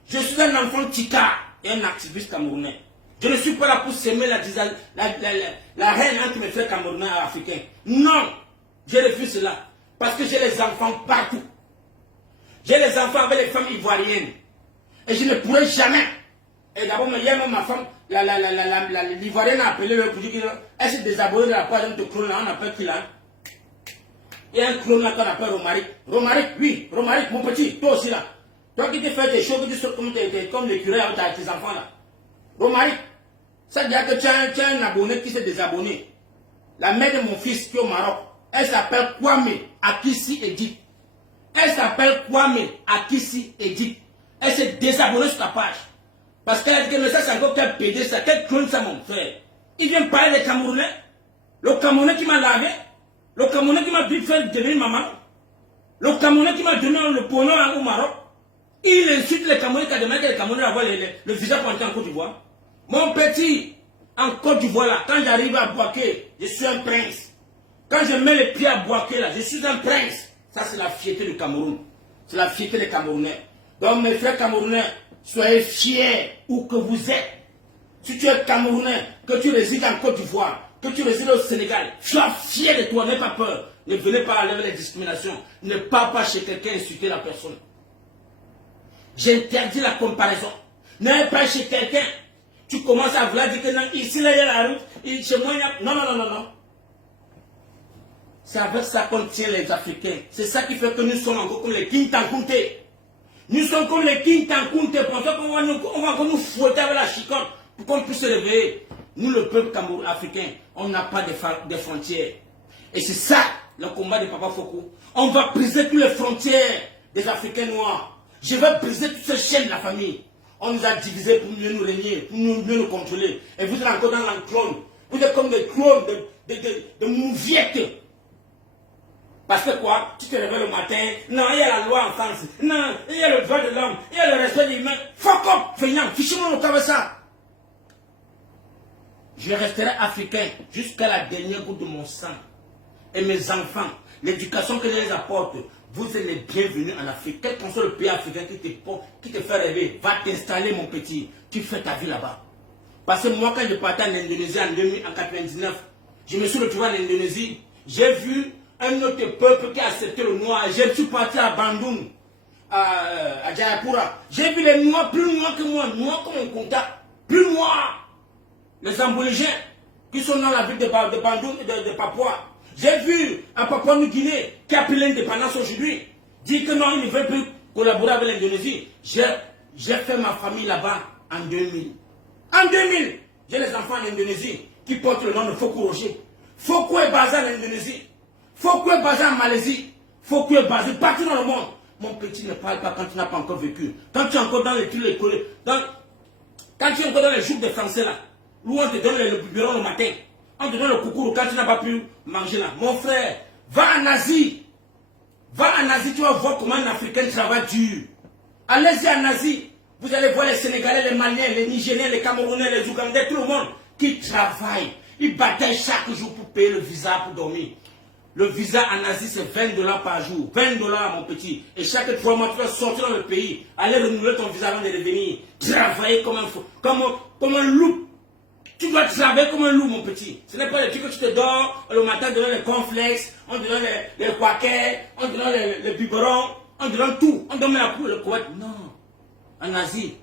Je suis un enfant tika et un activiste camerounais. Je ne suis pas là pour s'aimer la reine entre mes frères camerounais et africains. Non, je refuse cela. Parce que j'ai les enfants partout. J'ai les enfants avec les femmes ivoiriennes. Et je ne pourrai jamais. Et d'abord, hier même ma femme, l'ivoirienne a appelé le pour dire qu'elle s'est désabonnée de la page de clone là, on appelle qui là? Il y a un clone là qu'on appelle Romaric. Romaric, oui, Romaric, mon petit, toi aussi là. Toi qui t'es fait des choses, qui sont comme les curés avec tes enfants là. Romaric, ça veut dire que tu as un abonné qui s'est désabonné. La mère de mon fils qui est au Maroc, elle s'appelle Kwame Akissi Edith. Elle s'appelle Kwame Akissi Edith. Elle s'est désabonnée sur ta page. Parce qu'elle a dit que ça c'est encore quel PD, ça, quel clone ça mon frère. Il vient parler des Camerounais. Le Camerounais qui m'a lavé. Le Camerounais qui m'a fait devenir maman. Le Camerounais qui m'a donné le bonheur au Maroc. Il insulte les Camerounais qui a demandé que les Camerounais avoir le visa pour entrer en Côte d'Ivoire. Mon petit, en Côte d'Ivoire là, quand j'arrive à Boaké, je suis un prince. Quand je mets les pieds à Boaké là, je suis un prince. Ça c'est la fierté du Cameroun. C'est la fierté des Camerounais. Donc mes frères Camerounais, soyez fiers où que vous êtes. Si tu es Camerounais, que tu résides en Côte d'Ivoire, que tu résides au Sénégal, sois fier de toi, n'aie pas peur. Ne venez pas enlever les discriminations. Ne pars pas chez quelqu'un et insulter la personne. J'interdis la comparaison. N'aille pas chez quelqu'un. Tu commences à vouloir dire que non, ici là il y a la route, chez moi il y a... Non, non, non, non, non. C'est avec ça qu'on tient les Africains. C'est ça qui fait que nous sommes encore comme les Kintankunte. Nous sommes comme les Kintankunte. Pour ça qu'on va encore nous fouetter avec la chicotte pour qu'on puisse se réveiller. Nous, le peuple camerounais africain, on n'a pas de frontières. Et c'est ça le combat de Papa Foko. On va briser toutes les frontières des Africains noirs. Je vais briser toutes ces chaînes de la famille. On nous a divisés pour mieux nous régner, pour mieux nous contrôler. Et vous êtes encore dans l'enclone. Vous êtes comme des clones, de mouviettes. Parce que quoi? Tu te réveilles le matin, non, il y a la loi en France, non, il y a le droit de l'homme, il y a le respect des humains. Fuck up, feignant, fichez-moi le cas avec ça. Je resterai africain jusqu'à la dernière goutte de mon sang. Et mes enfants, l'éducation que je les apporte, vous êtes les bienvenus en Afrique. Quel que soit le pays africain qui te fait rêver, va t'installer mon petit. Tu fais ta vie là-bas. Parce que moi, quand je partais en Indonésie en 1999, je me suis retrouvé en Indonésie. J'ai vu un autre peuple qui a accepté le noir. Je suis parti à Bandung, à Jayapura. J'ai vu les noirs plus noirs que moi, noirs comme un contact, plus noirs. Les Ambolégiens qui sont dans la ville de Bandung et de Papua. J'ai vu un Papua-New-Guinée qui a pris l'indépendance aujourd'hui, dit que non, il ne veut plus collaborer avec l'Indonésie. J'ai fait ma famille là-bas en 2000. En 2000, j'ai les enfants en Indonésie qui portent le nom de Foko Roger. Foko est basé en Indonésie. Foko est basé en Malaisie. Foko est basé partout dans le monde. Mon petit ne parle pas quand tu n'as pas encore vécu. Quand tu es encore dans les quand tu es encore dans les jours des Français là, où on te donne le biberon le matin. On te donne le coucou quand tu n'as pas pu manger là. Mon frère, va en Asie. Va en Asie, tu vas voir comment un Africain travaille dur. Allez-y en Asie. Vous allez voir les Sénégalais, les Maliens, les Nigériens, les Camerounais, les Ougandais, tout le monde qui travaille. Ils bataillent chaque jour pour payer le visa pour dormir. Le visa en Asie, c'est 20 $ par jour. 20 $, mon petit. Et chaque 3 mois, tu vas sortir dans le pays. Aller renouveler ton visa avant de revenir. Travailler comme un loup. Tu dois travailler comme un loup, mon petit. Ce n'est pas le truc que tu te dors, le matin, on te donne les cornflakes, on te donne les quaquets, on te donne les biberons, on te donne tout. On te donne la poule, le couette. Non. En Asie,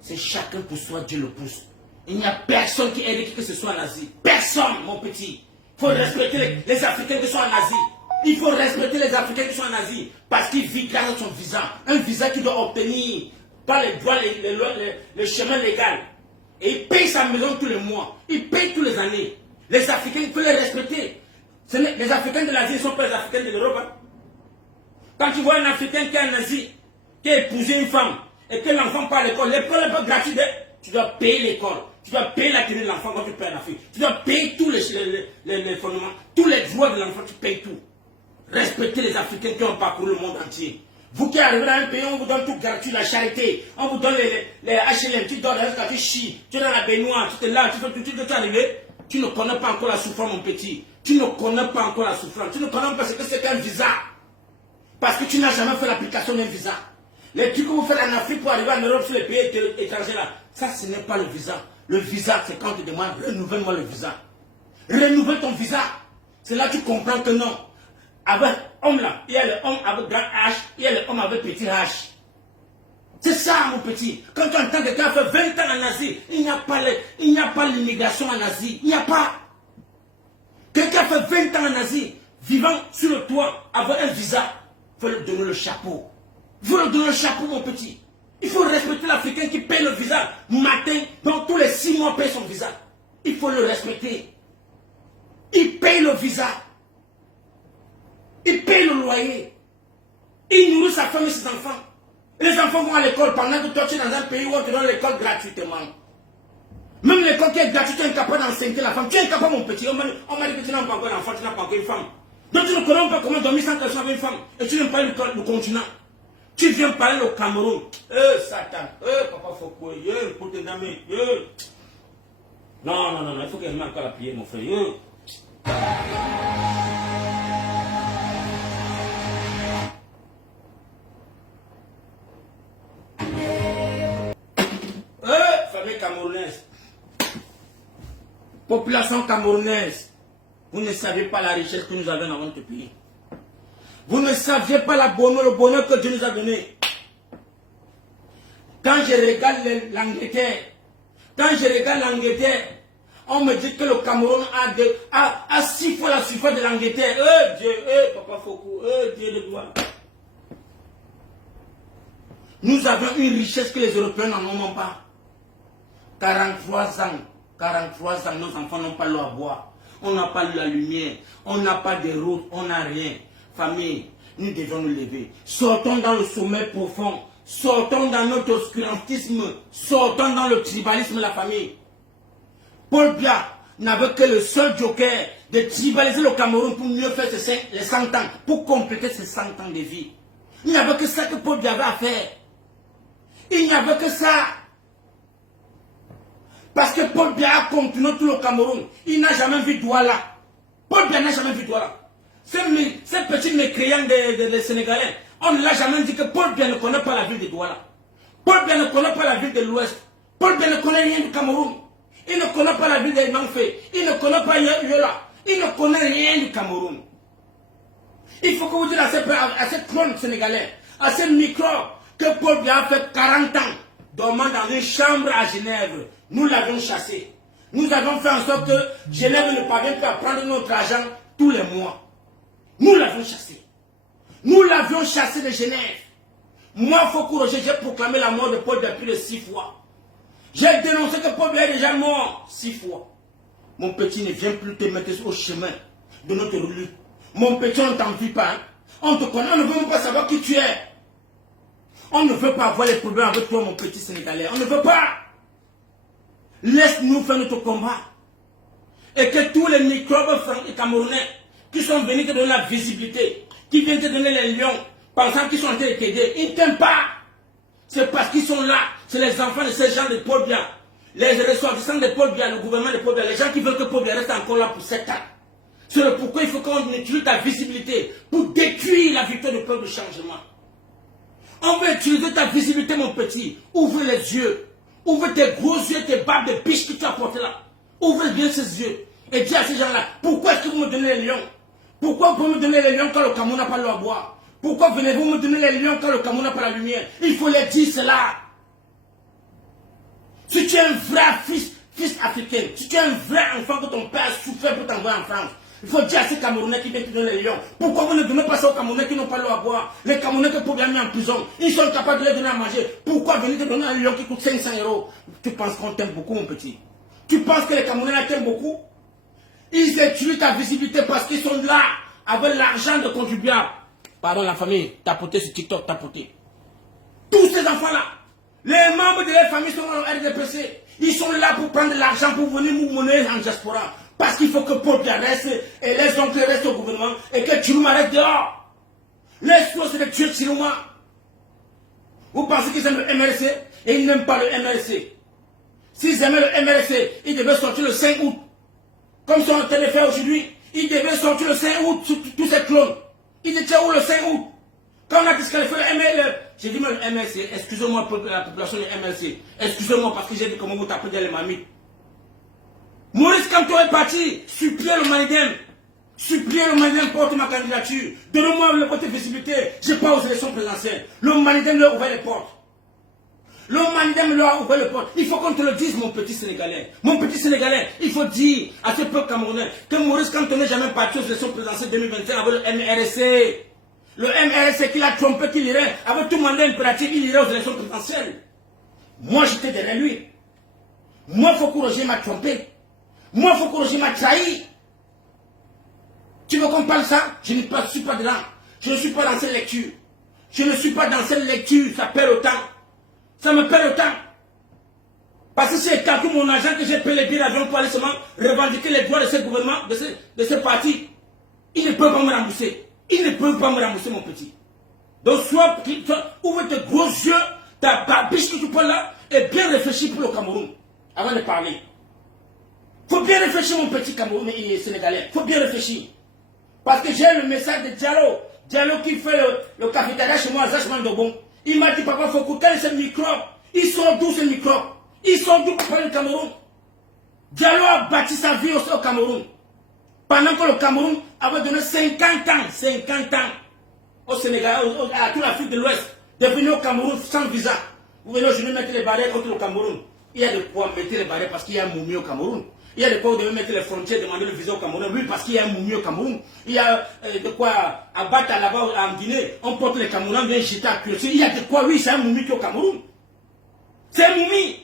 c'est chacun pour soi, Dieu le pousse. Il n'y a personne qui aide qui que ce soit en Asie. Personne, mon petit. Il faut respecter les Africains qui sont en Asie. Il faut respecter les Africains qui sont en Asie. Parce qu'ils vivent grâce à son visa. Un visa qu'il doit obtenir par les droits, les chemins légaux. Et il paye sa maison tous les mois. Il paye tous les années. Les Africains, il faut les respecter. Les Africains de l'Asie ne sont pas les Africains de l'Europe. Hein. Quand tu vois un Africain qui est en Asie, qui a épousé une femme, et que l'enfant part à l'école n'est pas gratuit. Tu dois payer l'école. Tu dois payer la tenue de l'enfant quand tu payes en Afrique. Tu dois payer tous les fondements, tous les droits de l'enfant, tu payes tout. Respectez les Africains qui ont parcouru le monde entier. Vous qui arrivez dans un pays, on vous donne tout gratuit, la charité. On vous donne les HLM, tu dors quand tu chies, tu es dans la baignoire, tu es là, tu fais tout, tu es arrivé. Tu ne connais pas encore la souffrance, mon petit. Tu ne connais pas encore la souffrance. Tu ne connais pas ce que c'est qu'un visa. Parce que tu n'as jamais fait l'application d'un visa. Les trucs que vous faites en Afrique pour arriver en Europe sur les pays étrangers là, ça ce n'est pas le visa. Le visa, c'est quand tu demandes, renouvelle-moi le visa. Renouvelle ton visa. C'est là que tu comprends que non. Avec homme là, il y a le homme avec grand H, il y a le homme avec petit H. C'est ça, mon petit. Quand tu entends quelqu'un fait 20 ans en Asie, il n'y a pas l'immigration en Asie. Il n'y a pas. Quelqu'un fait 20 ans en Asie, vivant sur le toit, avec un visa, il faut lui donner le chapeau. Il faut lui donner le chapeau, mon petit. Il faut respecter l'Africain qui paye le visa matin, donc tous les 6 mois paye son visa. Il faut le respecter. Il paye le visa. Il paye le loyer. Il nourrit sa femme et ses enfants. Et les enfants vont à l'école pendant que toi tu es dans un pays où on te donne l'école gratuitement. Même l'école qui est gratuite, tu es incapable d'enseigner la femme. Tu es incapable, mon petit. On m'a dit que tu n'as pas encore d'enfant, tu n'as pas encore une femme. Donc tu ne connais pas comment dormir sans qu'elle soit avec une femme. Et tu n'aimes pas le continent. Tu viens parler au Cameroun. Satan. Papa Foucault. Pour tes amis. Non. Il faut qu'elle mette encore la prière, mon frère. Famille camerounaise. Population camerounaise. Vous ne savez pas la richesse que nous avons dans notre pays. Vous ne saviez pas le bonheur que Dieu nous a donné. Quand je regarde l'Angleterre, on me dit que le Cameroun a 6 fois la surface de l'Angleterre. Dieu, Papa Foucault, Dieu de gloire. Nous avons une richesse que les Européens n'en ont pas. 43 ans, nos enfants n'ont pas l'eau à boire. On n'a pas la lumière, on n'a pas de route, on n'a rien. Famille, nous devons nous lever. Sortons dans le sommeil profond. Sortons dans notre obscurantisme. Sortons dans le tribalisme de la famille. Paul Biya n'avait que le seul joker de tribaliser le Cameroun pour mieux faire les 100 ans, pour compléter ses 100 ans de vie. Il n'y avait que ça que Paul Biya avait à faire. Il n'y avait que ça. Parce que Paul Biya a continué tout le Cameroun. Il n'a jamais vu Douala. Paul Biya n'a jamais vu Douala. Ces petits mécréants des Sénégalais, on ne l'a jamais dit que Paul Biya ne connaît pas la ville de Douala. Paul Biya ne connaît pas la ville de l'Ouest. Paul Biya ne connaît rien du Cameroun. Il ne connaît pas la ville de Nanfé. Il ne connaît pas Yola. Il ne connaît rien du Cameroun. Il faut que vous dites à ces clones sénégalais, à ces microbes, que Paul Biya a fait 40 ans dormant dans une chambre à Genève. Nous l'avions chassé. Nous avons fait en sorte que Genève ne parvient plus à prendre notre argent tous les mois. Nous l'avions chassé. Nous l'avions chassé de Genève. Moi, Foucault Roger, j'ai proclamé la mort de Paul Biya plus de 6 fois. J'ai dénoncé que Paul Biya est déjà mort 6 fois. Mon petit, ne viens plus te mettre au chemin de notre lutte. Mon petit, on ne t'envie pas. Hein? On te connaît, on ne veut même pas savoir qui tu es. On ne veut pas avoir les problèmes avec toi, mon petit Sénégalais. On ne veut pas. Laisse-nous faire notre combat. Et que tous les microbes camerounais qui sont venus te donner la visibilité, qui viennent te donner les lions, pensant qu'ils sont en train de t'aider, ils ne t'aiment pas. C'est parce qu'ils sont là. C'est les enfants de ces gens de Paul Biya. Les ressortissants de Paul Biya, le gouvernement de Paul Biya, les gens qui veulent que Paul Biya reste encore là pour 7 ans. C'est le pourquoi il faut qu'on utilise ta visibilité pour détruire la victoire du peuple de changement. On veut utiliser ta visibilité, mon petit. Ouvre les yeux. Ouvre tes gros yeux, tes barbes de biche que tu as portées là. Ouvre bien ces yeux. Et dis à ces gens-là, pourquoi est-ce que vous me donnez les lions? Pourquoi vous me donnez les lions quand le Cameroun n'a pas l'eau à boire? Pourquoi venez-vous me donner les lions quand le Cameroun n'a pas la lumière? Il faut les dire cela. Si tu es un vrai fils africain, si tu es un vrai enfant que ton père a souffert pour t'envoyer en France, il faut dire à ces Camerounais qui viennent te donner les lions. Pourquoi vous ne donnez pas ça aux Camerounais qui n'ont pas l'eau à boire? Les Camerounais que Paul Biya a mis en prison, ils sont capables de les donner à manger. Pourquoi venir te donner un lion qui coûte 500 €? Tu penses qu'on t'aime beaucoup, mon petit? Tu penses que les Camerounais t'aiment beaucoup? Ils utilisent ta visibilité parce qu'ils sont là avec l'argent de contribuables. Pardon, la famille, tapoter sur TikTok, tapoter. Tous ces enfants-là, les membres de leur famille sont en RDPC. Ils sont là pour prendre de l'argent pour venir moumonner en diaspora. Parce qu'il faut que Paul Biya reste et les oncles restent au gouvernement et que Tchiluma reste dehors. Les choses, c'est de tuer Tchiluma. Vous pensez qu'ils aiment le MRC et ils n'aiment pas le MRC. S'ils aimaient le MRC, ils devaient sortir le 5 août. Comme ils sont en train de faire aujourd'hui, ils devaient sortir le 5 août sur tous ces clones. Ils étaient où le 5 août? Quand on a disqualifié le MRC, j'ai dit mais le MRC, excusez-moi pour la population du MRC, excusez-moi parce que j'ai dit comment vous tapez dans les mamites. Maurice Kamto est parti, supplier le Manidem. Supplier le Manidem porte ma candidature. Donnez-moi le côté visibilité. Je n'ai pas aux élections présidentielles. Le Manidem leur a ouvert les portes. Le Manidem leur a ouvert les portes. Il faut qu'on te le dise, mon petit Sénégalais. Mon petit Sénégalais, il faut dire à ce peuple camerounais que Maurice Kamto n'est jamais parti aux élections présidentielles 2021 avec le MRC. Le MRC qui l'a trompé, qu'il irait, avec tout mandat impératif, il irait aux élections présidentielles. Moi, j'étais derrière lui. Moi, Foko Roger m'a trompé. Moi, Foko Roger m'a trahi. Tu veux qu'on parle ça? Je ne suis pas dedans. Je ne suis pas dans cette lecture. Je ne suis pas dans cette lecture. Ça perd le temps. Ça me perd le temps. Parce que c'est quand mon agent que j'ai payé les billets d'avion pour aller seulement revendiquer les droits de ce gouvernement, de ce parti. Ils ne peuvent pas me rembourser. Ils ne peuvent pas me rembourser, mon petit. Donc, soit ouvre tes gros yeux, ta barbiche que tu prends là, et bien réfléchir pour le Cameroun, avant de parler. Faut bien réfléchir, mon petit Cameroun et Sénégalais. Faut bien réfléchir. Parce que j'ai le message de Diallo. Diallo qui fait le cafétéria chez moi à Zachman Dobon. Il m'a dit, papa, faut écouter ces microbes. Ils sont d'où ces microbes? Ils sont d'où pour parler du Cameroun? Diallo a bâti sa vie aussi au Cameroun. Pendant que le Cameroun avait donné 50 ans au Sénégal, à toute l'Afrique de l'Ouest, de venir au Cameroun sans visa. Vous venez aujourd'hui mettre les barrières contre le Cameroun. Il y a de quoi mettre les barrières parce qu'il y a un moumi au Cameroun. Il y a de quoi vous devez mettre les frontières, demander le visa au Cameroun. Oui, parce qu'il y a un moumi au Cameroun. Il y a de quoi abattre là-bas en Guinée. On porte les Camerounais, vient jeter à Cursi. Il y a de quoi, oui, c'est un moumi qui est au Cameroun. C'est un moumi.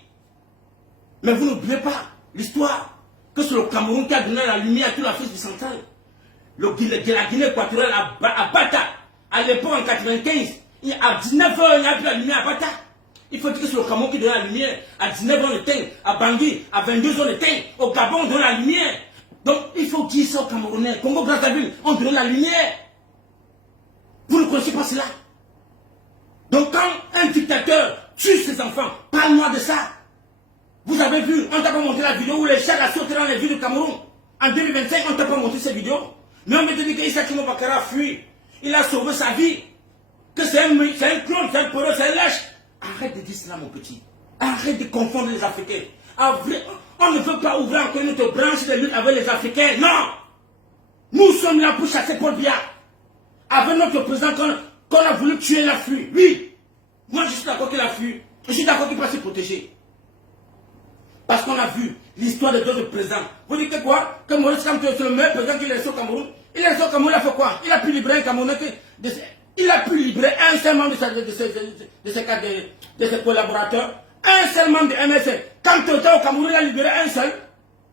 Mais vous n'oubliez pas l'histoire que c'est le Cameroun qui a donné la lumière à toute l'Afrique centrale. La Guinée équatoriale à Bata, à l'époque en 95, à 19 h il n'y a plus la lumière à Bata. Il faut dire que c'est le Cameroun qui donne la lumière. À 19 h on éteint, à Bangui, à 22 h on éteint, au Gabon on donne la lumière. Donc il faut dire ça aux Camerounais. Congo Brazzaville, on donne la lumière. Vous ne connaissez pas cela. Donc quand un dictateur tue ses enfants, parle-moi de ça. Vous avez vu, on ne t'a pas montré la vidéo où les chats a sauté dans les villes du Cameroun. En 2025, on ne t'a pas montré cette vidéo. Mais on me dit que Issa Kimo Bakara a fui. Il a sauvé sa vie. Que c'est un clone, c'est un peureux, c'est un lâche. Arrête de dire cela, mon petit. Arrête de confondre les Africains. On ne veut pas ouvrir encore notre branche de lutte avec les Africains. Non! Nous sommes là pour chasser Paul Biya. Avec notre président qu'on a voulu tuer, il a fui. Oui! Moi, je suis d'accord qu'il a fui. Je suis d'accord qu'il peut se protéger. Parce qu'on a vu l'histoire de d'autres présidents. Vous dites quoi? Que Maurice Kamto est le meilleur président qu'il a laissé au Cameroun. Il a laissé au Cameroun, il a fait quoi? Il a pu libérer un Camerounais. Il a pu libérer un seul membre de ses collaborateurs. Un seul membre de MSF. Quand tu étais au Cameroun, il a libéré un seul.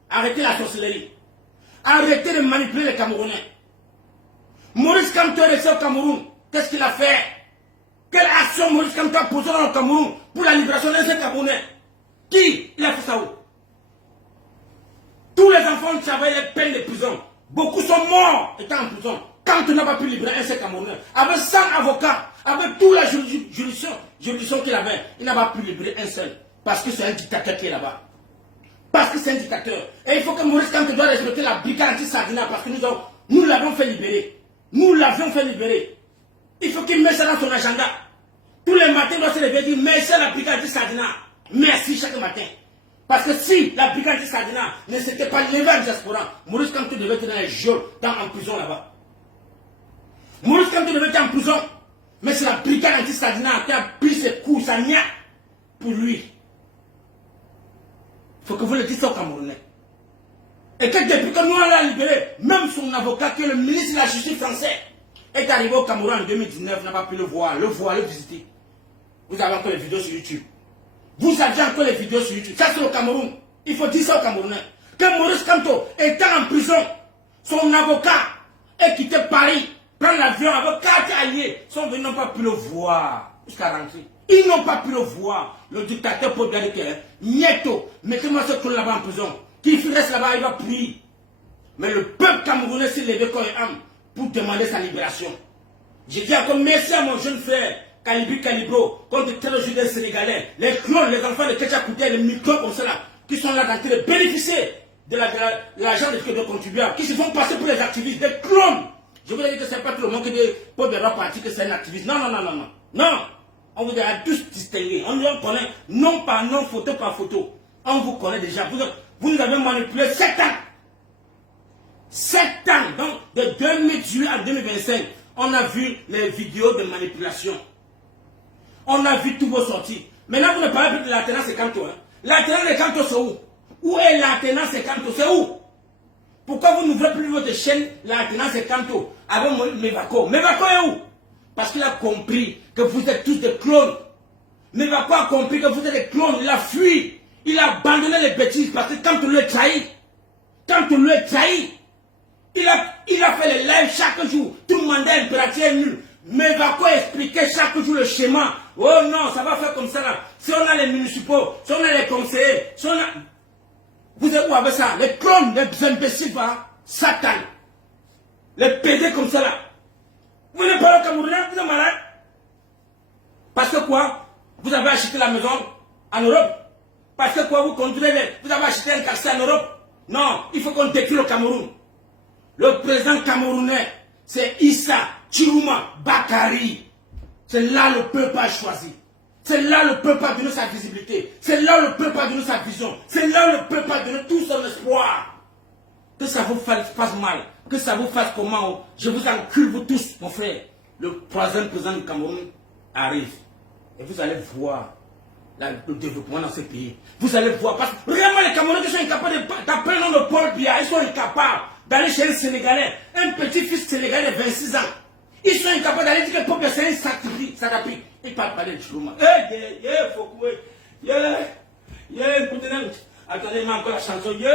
Arrêtez la sorcellerie. Arrêtez de manipuler les Camerounais. Maurice Kamto est resté au Cameroun. Qu'est-ce qu'il a fait? Quelle action Maurice Kamto a posée dans le Cameroun pour la libération d'un seul Camerounais? Qui? Il a fait ça où? Tous les enfants travaillent les peines de prison. Beaucoup sont morts étant en prison. Quand tu n'as pas pu libérer un seul Camerounais, avec 100 avocats, avec toute la juridiction qu'il avait, il n'a pas pu libérer un seul. Parce que c'est un dictateur qui est là-bas. Parce que c'est un dictateur. Et il faut que Maurice Kamto doit respecter la brigade anti-Sardina parce que nous l'avons fait libérer. Nous l'avions fait libérer. Il faut qu'il mette ça dans son agenda. Tous les matins, il doit se lever et dire merci à la brigade anti-Sardina. Merci chaque matin. Parce que si la brigade Sardina ne s'était pas levée en diaspora, Maurice Kamto devait être dans les geôles, en prison là-bas. Maurice Kamto devait être en prison. Mais c'est la brigade anti-Sardina qui a pris ses coups, sa nia, pour lui. Il faut que vous le disiez aux Camerounais. Et que depuis que nous on l'a libéré, même son avocat, qui est le ministre de la Justice français, est arrivé au Cameroun en 2019, n'a pas pu le voir, le visiter. Vous avez encore les vidéos sur YouTube. Vous avez encore les vidéos sur YouTube. Ça, c'est au Cameroun. Il faut dire ça aux Camerounais. Que Maurice Kamto, étant en prison, son avocat est quitté Paris, prend l'avion avec 4 alliés, sont venus, n'ont pas pu le voir jusqu'à rentrer. Ils n'ont pas pu le voir. Le dictateur peut bien dire Nieto, mettez-moi ce clone là-bas en prison. Qui reste là-bas, il va prier. Mais le peuple camerounais s'est levé corps et âme pour demander sa libération. Je dis encore merci à mon jeune frère, Calibro, contre tel jeu sénégalais, les clones, les enfants de Ketcha Kouté, les micros comme cela, qui sont là dans de bénéficier de l'argent des contribuables, qui se font passer pour les activistes, des clones. Je vous ai dit que ce n'est pas tout le monde qui dit pour des parti que c'est un activiste. Non, non, non, non, non. Non. On vous a tous distingués. On nous connaît nom par nom, photo par photo. On vous connaît déjà. Vous nous avez manipulé 7 ans. 7 ans. Donc, de 2018 à 2025, on a vu les vidéos de manipulation. On a vu tous vos sorties. Maintenant, vous ne parlez plus de l'alternance et Kanto. Hein. L'alternance et Kanto, c'est où? Où est l'alternance et Kanto? C'est où? Pourquoi vous n'ouvrez plus votre chaîne l'alternance et Kanto avec Mevako? Mevako est où? Parce qu'il a compris que vous êtes tous des clones. Mevako a compris que vous êtes des clones. Il a fui. Il a abandonné les bêtises parce que quand on lui a trahi, il a fait les lives chaque jour. Tout le mandat impératif est nul. Mevako expliquait chaque jour le schéma. Oh non, ça va faire comme ça là. Si on a les municipaux, si on a les conseillers, si on a... Vous êtes où avec ça? Les clones, les imbéciles, Satan. Les PD comme ça là. Vous n'êtes pas le Camerounais, vous êtes malade. Parce que quoi? Vous avez acheté la maison en Europe. Parce que quoi? Vous avez acheté un quartier en Europe. Non, il faut qu'on détruise le Cameroun. Le président camerounais, c'est Issa Chiruma Bakari. C'est là le peuple a choisi. C'est là le peuple a donné sa visibilité. C'est là le peuple a donné sa vision. C'est là le peuple a donné tout son espoir. Que ça vous fasse mal. Que ça vous fasse comment? Je vous encule vous tous, mon frère. Le troisième président du Cameroun arrive. Et vous allez voir le développement dans ce pays. Vous allez voir. Parce que vraiment les Camerounais qui sont incapables d'appeler le nom de Paul Biya, ils sont incapables d'aller chez un Sénégalais, un petit-fils sénégalais de 26 ans. Ils sont incapables d'aller dire que Paul Biya c'est un sacrifice. Ils parlent pas de Chiluma. Faut écoutez, attendez, il encore la chanson. Dieu.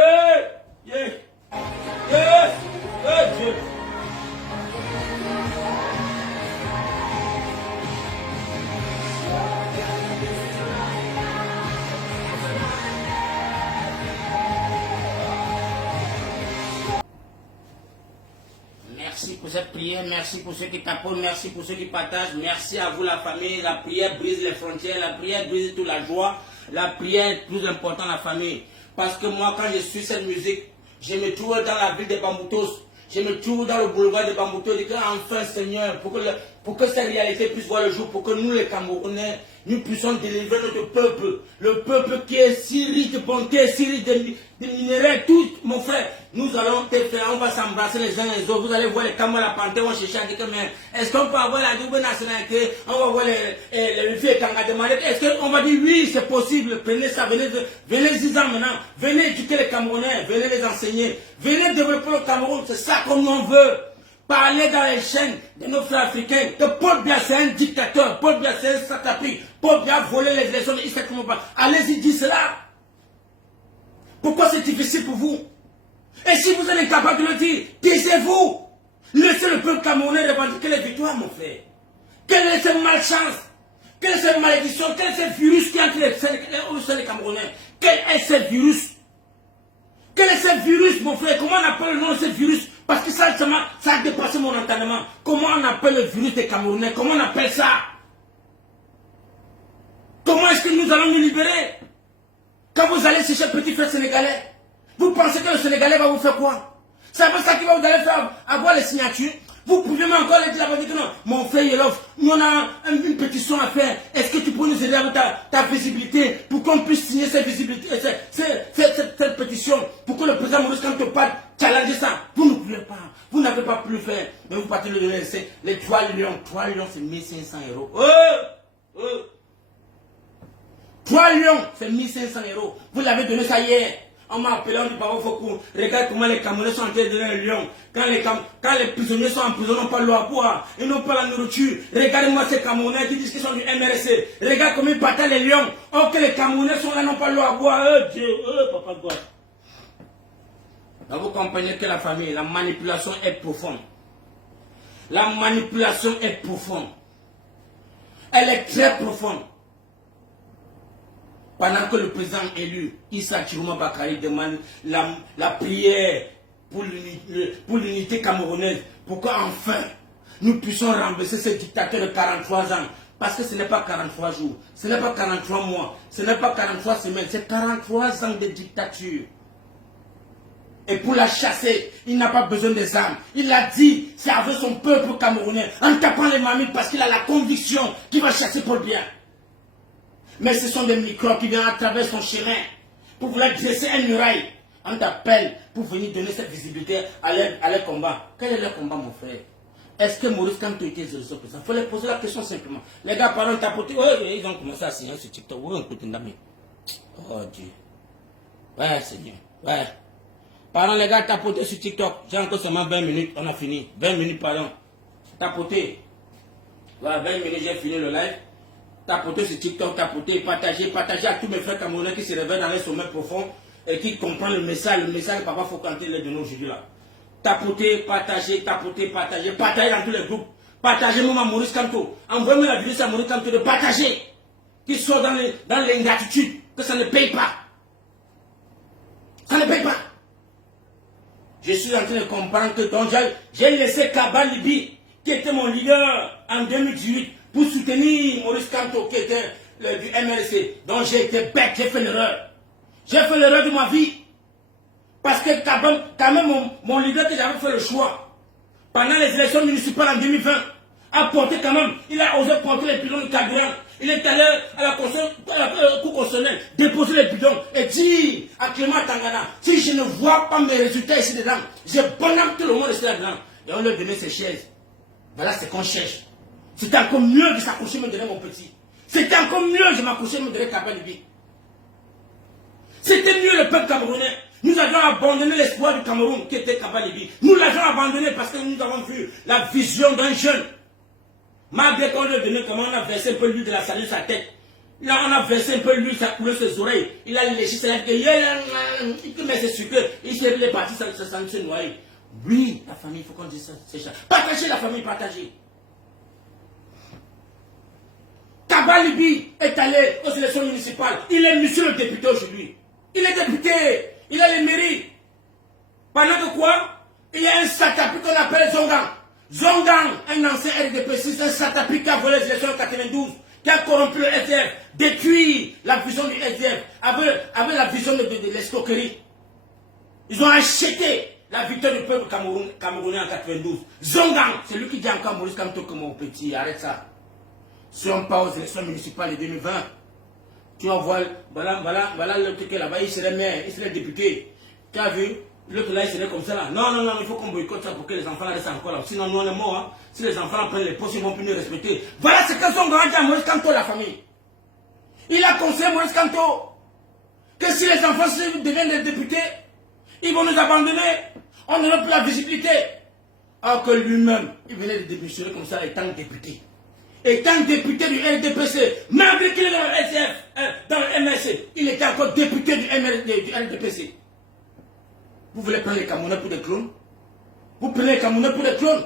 Merci pour cette prière, merci pour ceux qui tapotent, merci pour ceux qui partagent, merci à vous la famille. La prière brise les frontières, la prière brise toute la joie, la prière est plus importante la famille. Parce que moi quand je suis cette musique, je me trouve dans la ville de Bamboutos, je me trouve dans le boulevard de Bamboutos, je dis enfin Seigneur, pour que cette réalité puisse voir le jour, pour que nous les Camerounais, nous puissions délivrer notre peuple, le peuple qui est si riche de bonté, si riche de minéraux, tout, mon frère, nous allons te faire, on va s'embrasser les uns les autres, vous allez voir les Camerounais, la panthère, on va chercher à dire que, mais est-ce qu'on peut avoir la double nationalité, on va voir les filles qui ont demandé, est-ce qu'on va dire oui, c'est possible, prenez ça, venez 10 ans maintenant, venez éduquer les Camerounais, venez les enseigner, venez développer le Cameroun, c'est ça qu'on en veut. Parler dans les chaînes de nos frères africains que Paul Biya c'est un dictateur, Paul Biya c'est un satrapique, Paul Biya a volé les élections de Issa Chiroma. Allez-y, dites cela. Pourquoi c'est difficile pour vous? Et si vous êtes incapable de le dire, taisez-vous. Laissez le peuple camerounais revendiquer les victoires, mon frère. Quelle est cette malchance? Quelle est cette malédiction? Quel est ce virus qui entre les Camerounais? Quel est ce virus? Quel est ce virus, mon frère? Comment on appelle le nom de ce virus? Parce que ça a dépassé mon entendement. Comment on appelle le virus des Camerounais? Comment on appelle ça? Comment est-ce que nous allons nous libérer? Quand vous allez chercher un petit frère sénégalais, vous pensez que le Sénégalais va vous faire quoi? C'est pas ça qui va vous aller faire avoir les signatures? Vous pouvez même encore les dire que non, mon frère Yelof, nous on a une pétition à faire. Est-ce que tu peux nous aider avec ta visibilité pour qu'on puisse signer cette visibilité, cette pétition pour que le président Maurice Kamto parle, challenger ça? Vous ne pouvez pas, vous n'avez pas pu le faire. Mais vous partez de les 3 millions, 3 millions c'est 1500 euros. 3 millions c'est 1500 euros. Vous l'avez donné ça hier. On m'a appelé, on dit Baba Fokou, regarde comment les Camerounais sont en train de donner un lion. Quand les prisonniers sont en prison, ils n'ont pas l'eau à boire, ils n'ont pas la nourriture. Regardez-moi ces Camerounais qui disent qu'ils sont du MRC. Regarde comment ils battent les lions. Or que les Camerounais sont là, n'ont pas l'eau à boire. Dieu, papa God. Donc vous comprenez que la famille, la manipulation est profonde. La manipulation est profonde. Elle est très profonde. Pendant que le président élu, Issa Chiroma Bakari, demande la prière pour l'unité camerounaise, pour qu'enfin nous puissions rembourser ce dictateur de 43 ans. Parce que ce n'est pas 43 jours, ce n'est pas 43 mois, ce n'est pas 43 semaines, c'est 43 ans de dictature. Et pour la chasser, il n'a pas besoin des armes. Il a dit, c'est avec son peuple camerounais, en tapant les mamies parce qu'il a la conviction qu'il va chasser pour le bien. Mais ce sont des microbes qui viennent à travers son chemin pour vouloir dresser un muraille. On t'appelle pour venir donner cette visibilité à leur combat. Quel est leur combat, mon frère? Est-ce que Maurice Kamto était sur ça? Il faut leur poser la question simplement. Les gars, pardon, tapoter. Ouais, ils ont commencé à signer sur TikTok. Oh Dieu. Ouais, Seigneur. Ouais. Pardon, les gars, tapoter sur TikTok. J'ai encore seulement 20 minutes. On a fini. 20 minutes, pardon. Tapoter. Voilà, 20 minutes, j'ai fini le live. Tapoter sur TikTok, tapoter, partager à tous mes frères camerounais qui se réveillent dans les sommets profonds et qui comprennent le message que Papa Foucanté les donne aujourd'hui là. Tapoter, partager dans tous les groupes. Partagez moi Maurice Kamto. Envoyez-moi la vidéo à Maurice Kamto de partager. Qui soit dans l'ingratitude, que ça ne paye pas. Ça ne paye pas. Je suis en train de comprendre que donc j'ai laissé Kaba Libi, qui était mon leader en 2018, pour soutenir Maurice Kamto, qui était du MLC. Donc j'ai été bête, j'ai fait l'erreur. J'ai fait l'erreur de ma vie. Parce que quand même mon leader que j'avais fait le choix, pendant les élections municipales en 2020, a porté quand même, il a osé porter les bidons de carburant. Il est allé à la Cour constitutionnelle, déposer les bidons et dire à Clément Tangana, si je ne vois pas mes résultats ici dedans, je bonne tout le monde ici là-dedans. Et on lui a donné ses chaises. Voilà ce qu'on cherche. C'était encore mieux de s'accoucher me donner mon petit. C'était encore mieux de m'accoucher me donner Kaba Libi. C'était mieux le peuple camerounais. Nous avions abandonné l'espoir du Cameroun qui était Kaba Libi. Nous l'avions abandonné parce que nous avons vu la vision d'un jeune. Malgré qu'on lui a donné comment on a versé un peu l'huile de la saline sur sa tête. Là, on a versé un peu l'huile, ça coulait ses oreilles. Il a léché sa lèvres. Il met ses sucres. Il est parti, ça se noyer. Oui, la famille, il faut qu'on dise ça. C'est ça. Partagez la famille, partagez. Kaba Libi est allé aux élections municipales. Il est monsieur le député aujourd'hui. Il est député. Il a les mairies. Pendant que quoi? Il y a un satapi qu'on appelle Zongang. Zongang, un ancien RDPC, c'est un satapi qui a volé les élections en 92, qui a corrompu le SDF, détruit la vision du SDF, avec la vision de l'escroquerie. Ils ont acheté la victoire du peuple camerounais en 92. Zongang, c'est lui qui dit encore Maurice Kamto comme mon petit, arrête ça. Si on part aux élections municipales de 2020, tu envoies, voilà l'autre qui est là-bas, il serait maire, il serait député. Tu as vu? L'autre là, il serait comme ça là. Non, il faut qu'on boycotte ça pour que les enfants là restent encore là. Sinon, nous on est morts. Hein. Si les enfants prennent les postes, ils vont plus nous respecter. Voilà ce que sont grandis à Maurice Kamto, la famille. Il a conseillé Maurice Kamto que si les enfants deviennent des députés, ils vont nous abandonner. On n'aura plus la visibilité. Alors que lui-même, il venait de démissionner comme ça étant député. Étant député du RDPC, malgré qu'il est dans le SF, dans le MSC, il était encore député du RDPC. Vous voulez prendre les Camerounais pour des clones? Vous prenez les Camerounais pour des clones?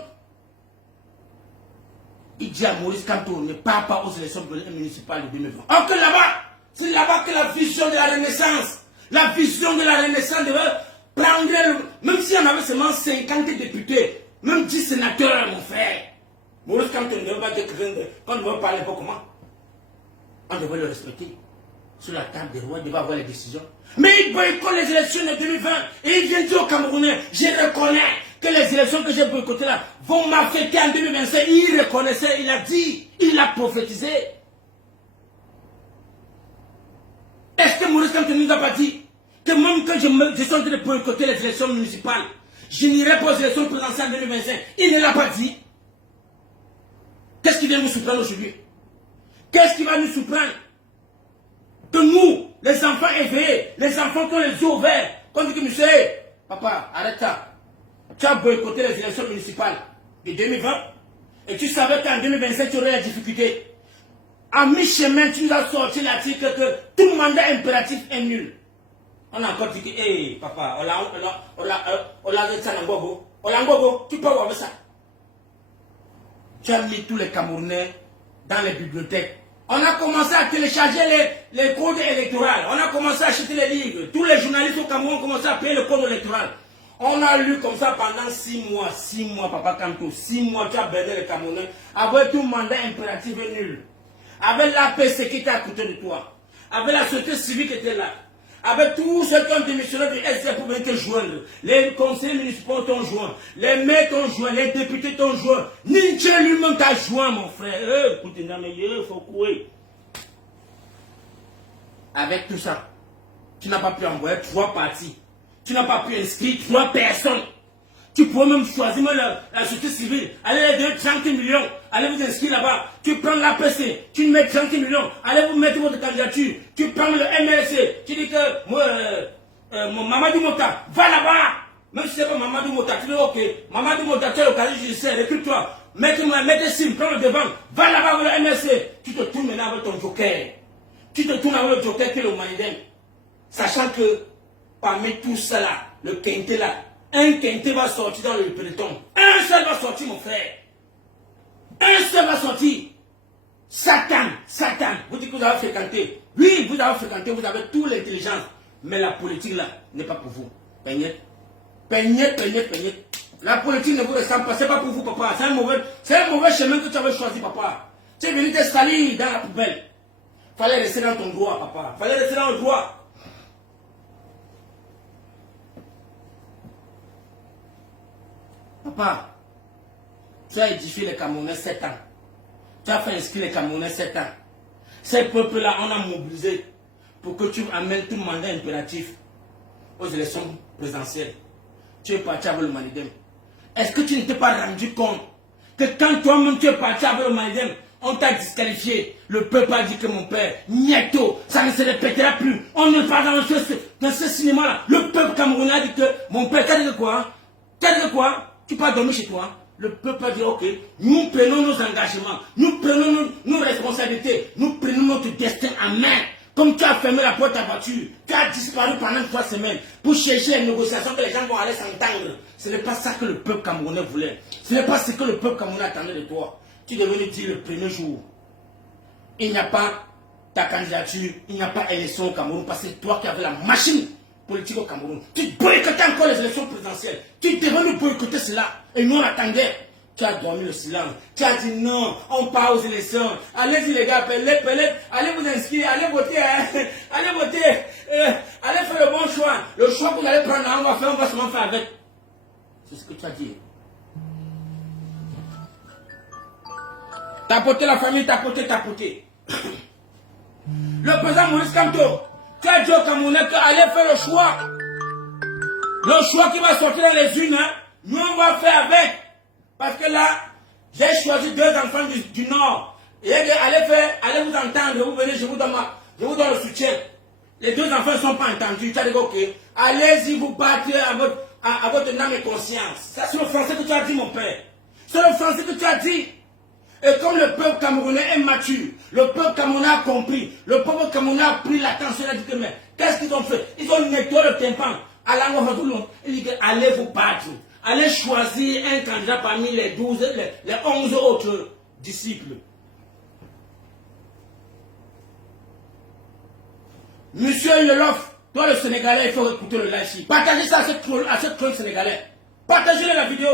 Il dit à Maurice Kamto, ne part pas aux élections municipales de 2020. Alors que là-bas, c'est là-bas que la vision de la Renaissance, devait prendre, même si on avait seulement 50 députés, même 10 sénateurs, mon frère. Maurice Kamto ne devait pas dire qu'on devait parler pas comment. On devait le respecter. Sur la table des rois, il devait avoir les décisions. Mais il boycotte les élections de 2020 et il vient dire aux Camerounais, je reconnais que les élections que j'ai boycottées là vont m'affecter en 2025. Il reconnaissait, il a dit, il a prophétisé. Est-ce que Maurice Kamto ne nous a pas dit que même quand je suis en train de boycotter les élections municipales, je n'irai pas aux élections présidentielles en 2025? Il ne l'a pas dit. Qu'est-ce qui vient nous surprendre aujourd'hui? Qu'est-ce qui va nous surprendre? Que nous, les enfants éveillés, les enfants qui ont les yeux ouverts, qu'on dit que monsieur, papa, arrête ça. Tu as boycotté les élections municipales de 2020 et tu savais qu'en 2025 tu aurais la difficulté. À mi-chemin, tu nous as sorti l'article que tout mandat impératif est nul. On a encore dit que, hey, papa, on l'a dit ça dans Gogo. Tu peux voir ça. Tu as mis tous les Camerounais dans les bibliothèques. On a commencé à télécharger les codes électoraux. On a commencé à acheter les livres. Tous les journalistes au Cameroun ont commencé à payer le code électoral. On a lu comme ça pendant 6 mois. 6 mois, papa Kamto. 6 mois, tu as berné les Camerounais. Avec tout mandat impératif et nul. avec l'APC qui était à côté de toi, avec la société civile qui était là, avec tous ceux qui ont démissionné du SDF pour venir te joindre, les conseillers municipaux t'ont joint, les maires t'ont joint, les députés t'ont joint, Ninche lui-même t'a joint, mon frère. Il faut courir. Avec tout ça, tu n'as pas pu envoyer 3 partis, tu n'as pas pu inscrire 3 personnes. Tu pourrais même choisir même la société civile. Allez les donner 30 millions. Allez vous inscrire là-bas. Tu prends l'APC. Tu mets 30 millions. Allez vous mettre votre candidature. Tu prends le MLC. Tu dis que moi, Mamadou Mota, va là-bas. Même si c'est pas Mamadou Mota, tu dis ok. Mamadou Mota, tu as l'occasion judiciaire. Recrute-toi. Mets sim, prends le devant. Va là-bas avec le MLC. Tu te tournes maintenant avec ton joker. Tu te tournes avec le joker qui est le Manidem. Sachant que parmi tout ça là, le quintet là, un quintet va sortir dans le peloton. Un seul va sortir, mon frère. Un seul va sortir. Satan, Satan. Vous dites que vous avez fréquenté. Oui, vous avez fréquenté, vous avez toute l'intelligence. Mais la politique là n'est pas pour vous. Peignez. Peignez. La politique ne vous ressemble pas. C'est pas pour vous, papa. C'est un mauvais chemin que tu avais choisi, papa. Tu es venu te salir dans la poubelle. Fallait rester dans ton droit, papa. Fallait rester dans le droit. Papa, tu as édifié les Camerounais 7 ans. Tu as fait inscrire les Camerounais 7 ans. Ces peuples-là, on a mobilisé pour que tu amènes tout mandat impératif aux élections présidentielles. Tu es parti avec le Manidem. Est-ce que tu ne t'es pas rendu compte que quand toi-même tu es parti avec le Manidem, on t'a disqualifié? Le peuple a dit que mon père, Nieto, ça ne se répétera plus. On ne parle dans ce cinéma-là. Le peuple camerounais a dit que mon père, t'as dit quoi? T'as dit quoi? Tu peux dormir chez toi. Le peuple a dit ok, nous prenons nos engagements, nous prenons nos responsabilités, nous prenons notre destin en main. Comme tu as fermé la porte à ta voiture, tu as disparu pendant 3 semaines pour chercher les négociations que les gens vont aller s'entendre. Ce n'est pas ça que le peuple camerounais voulait. Ce n'est pas ce que le peuple camerounais attendait de toi. Tu devais nous dire le premier jour, il n'y a pas ta candidature, il n'y a pas élection au Cameroun parce que c'est toi qui avais la machine politique au Cameroun. Tu boycottais encore les élections présidentielles. Tu devais nous boycotter cela. Et nous on attendait. Tu as dormi le silence. Tu as dit non, on part aux élections. Allez-y les gars, allez vous inscrire, allez voter, hein. Allez voter, allez faire le bon choix. Le choix que vous allez prendre, on va seulement faire avec. C'est ce que tu as dit. Tapoter la famille, tapoter. Le président Maurice Kamto, tu as dit au Camerounais qu'allez faire le choix. Le choix qui va sortir dans les urnes, hein, nous on va faire avec. Parce que là, j'ai choisi 2 enfants du Nord. Et allez vous entendre, vous venez, je vous donne le soutien. Les 2 enfants ne sont pas entendus. Tu as dit ok, allez-y vous battre à votre âme et conscience. Ça c'est le français que tu as dit mon père. C'est le français que tu as dit. Et comme le peuple camerounais est mature, le peuple camerounais a compris, le peuple camerounais a pris l'attention, il a dit que mais qu'est-ce qu'ils ont fait? Ils ont nettoyé le tympan. Il dit que allez vous battre. Allez choisir un candidat parmi les 11 autres disciples. Monsieur Yolof, toi le Sénégalais, il faut écouter le live. Partagez ça à ce troll sénégalais. Partagez la vidéo.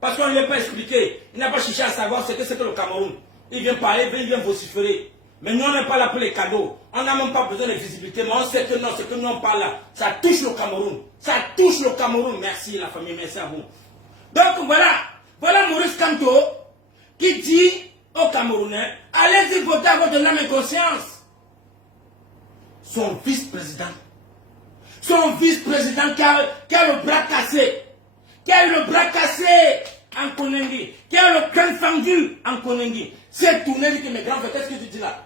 Parce qu'on ne l'a pas expliqué. Il n'a pas cherché à savoir ce que c'est que le Cameroun. Il vient parler, il vient vociférer. Mais nous, on n'est pas là pour les cadeaux. On n'a même pas besoin de visibilité. Mais on sait que non, ce que nous on parle là, ça touche le Cameroun. Ça touche le Cameroun. Merci la famille, merci à vous. Donc voilà Maurice Kamto qui dit aux Camerounais, allez-y voter à votre âme et conscience. Son vice-président qui a le bras cassé, qui a le bras cassé en Konengi, qui a le crâne fendu en Konengi, s'est tourné et dit que mes grands frères, qu'est-ce que tu dis là?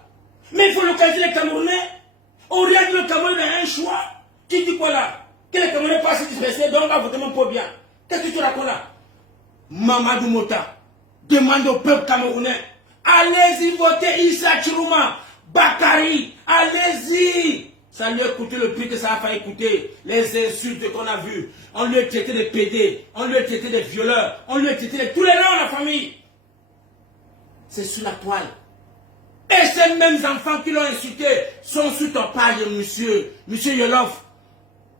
Mais il faut localiser les Camerounais. Au lieu de le Cameroun a un choix. Tu dis quoi là? Que les Camerounais passent dispersés, donc on va voter mon pauvre bien. Qu'est-ce que tu racontes là? Mamadou Mota demande au peuple camerounais, allez-y voter Issa Chirouma, Bakari, allez-y. Ça lui a coûté le prix que ça a failli coûter. Les insultes qu'on a vues. On lui a traité de PD, on lui a traité de violeurs, on lui a traité de tous les noms de la famille. C'est sur la toile. Et ces mêmes enfants qui l'ont insulté sont sur ton page, monsieur Yolof.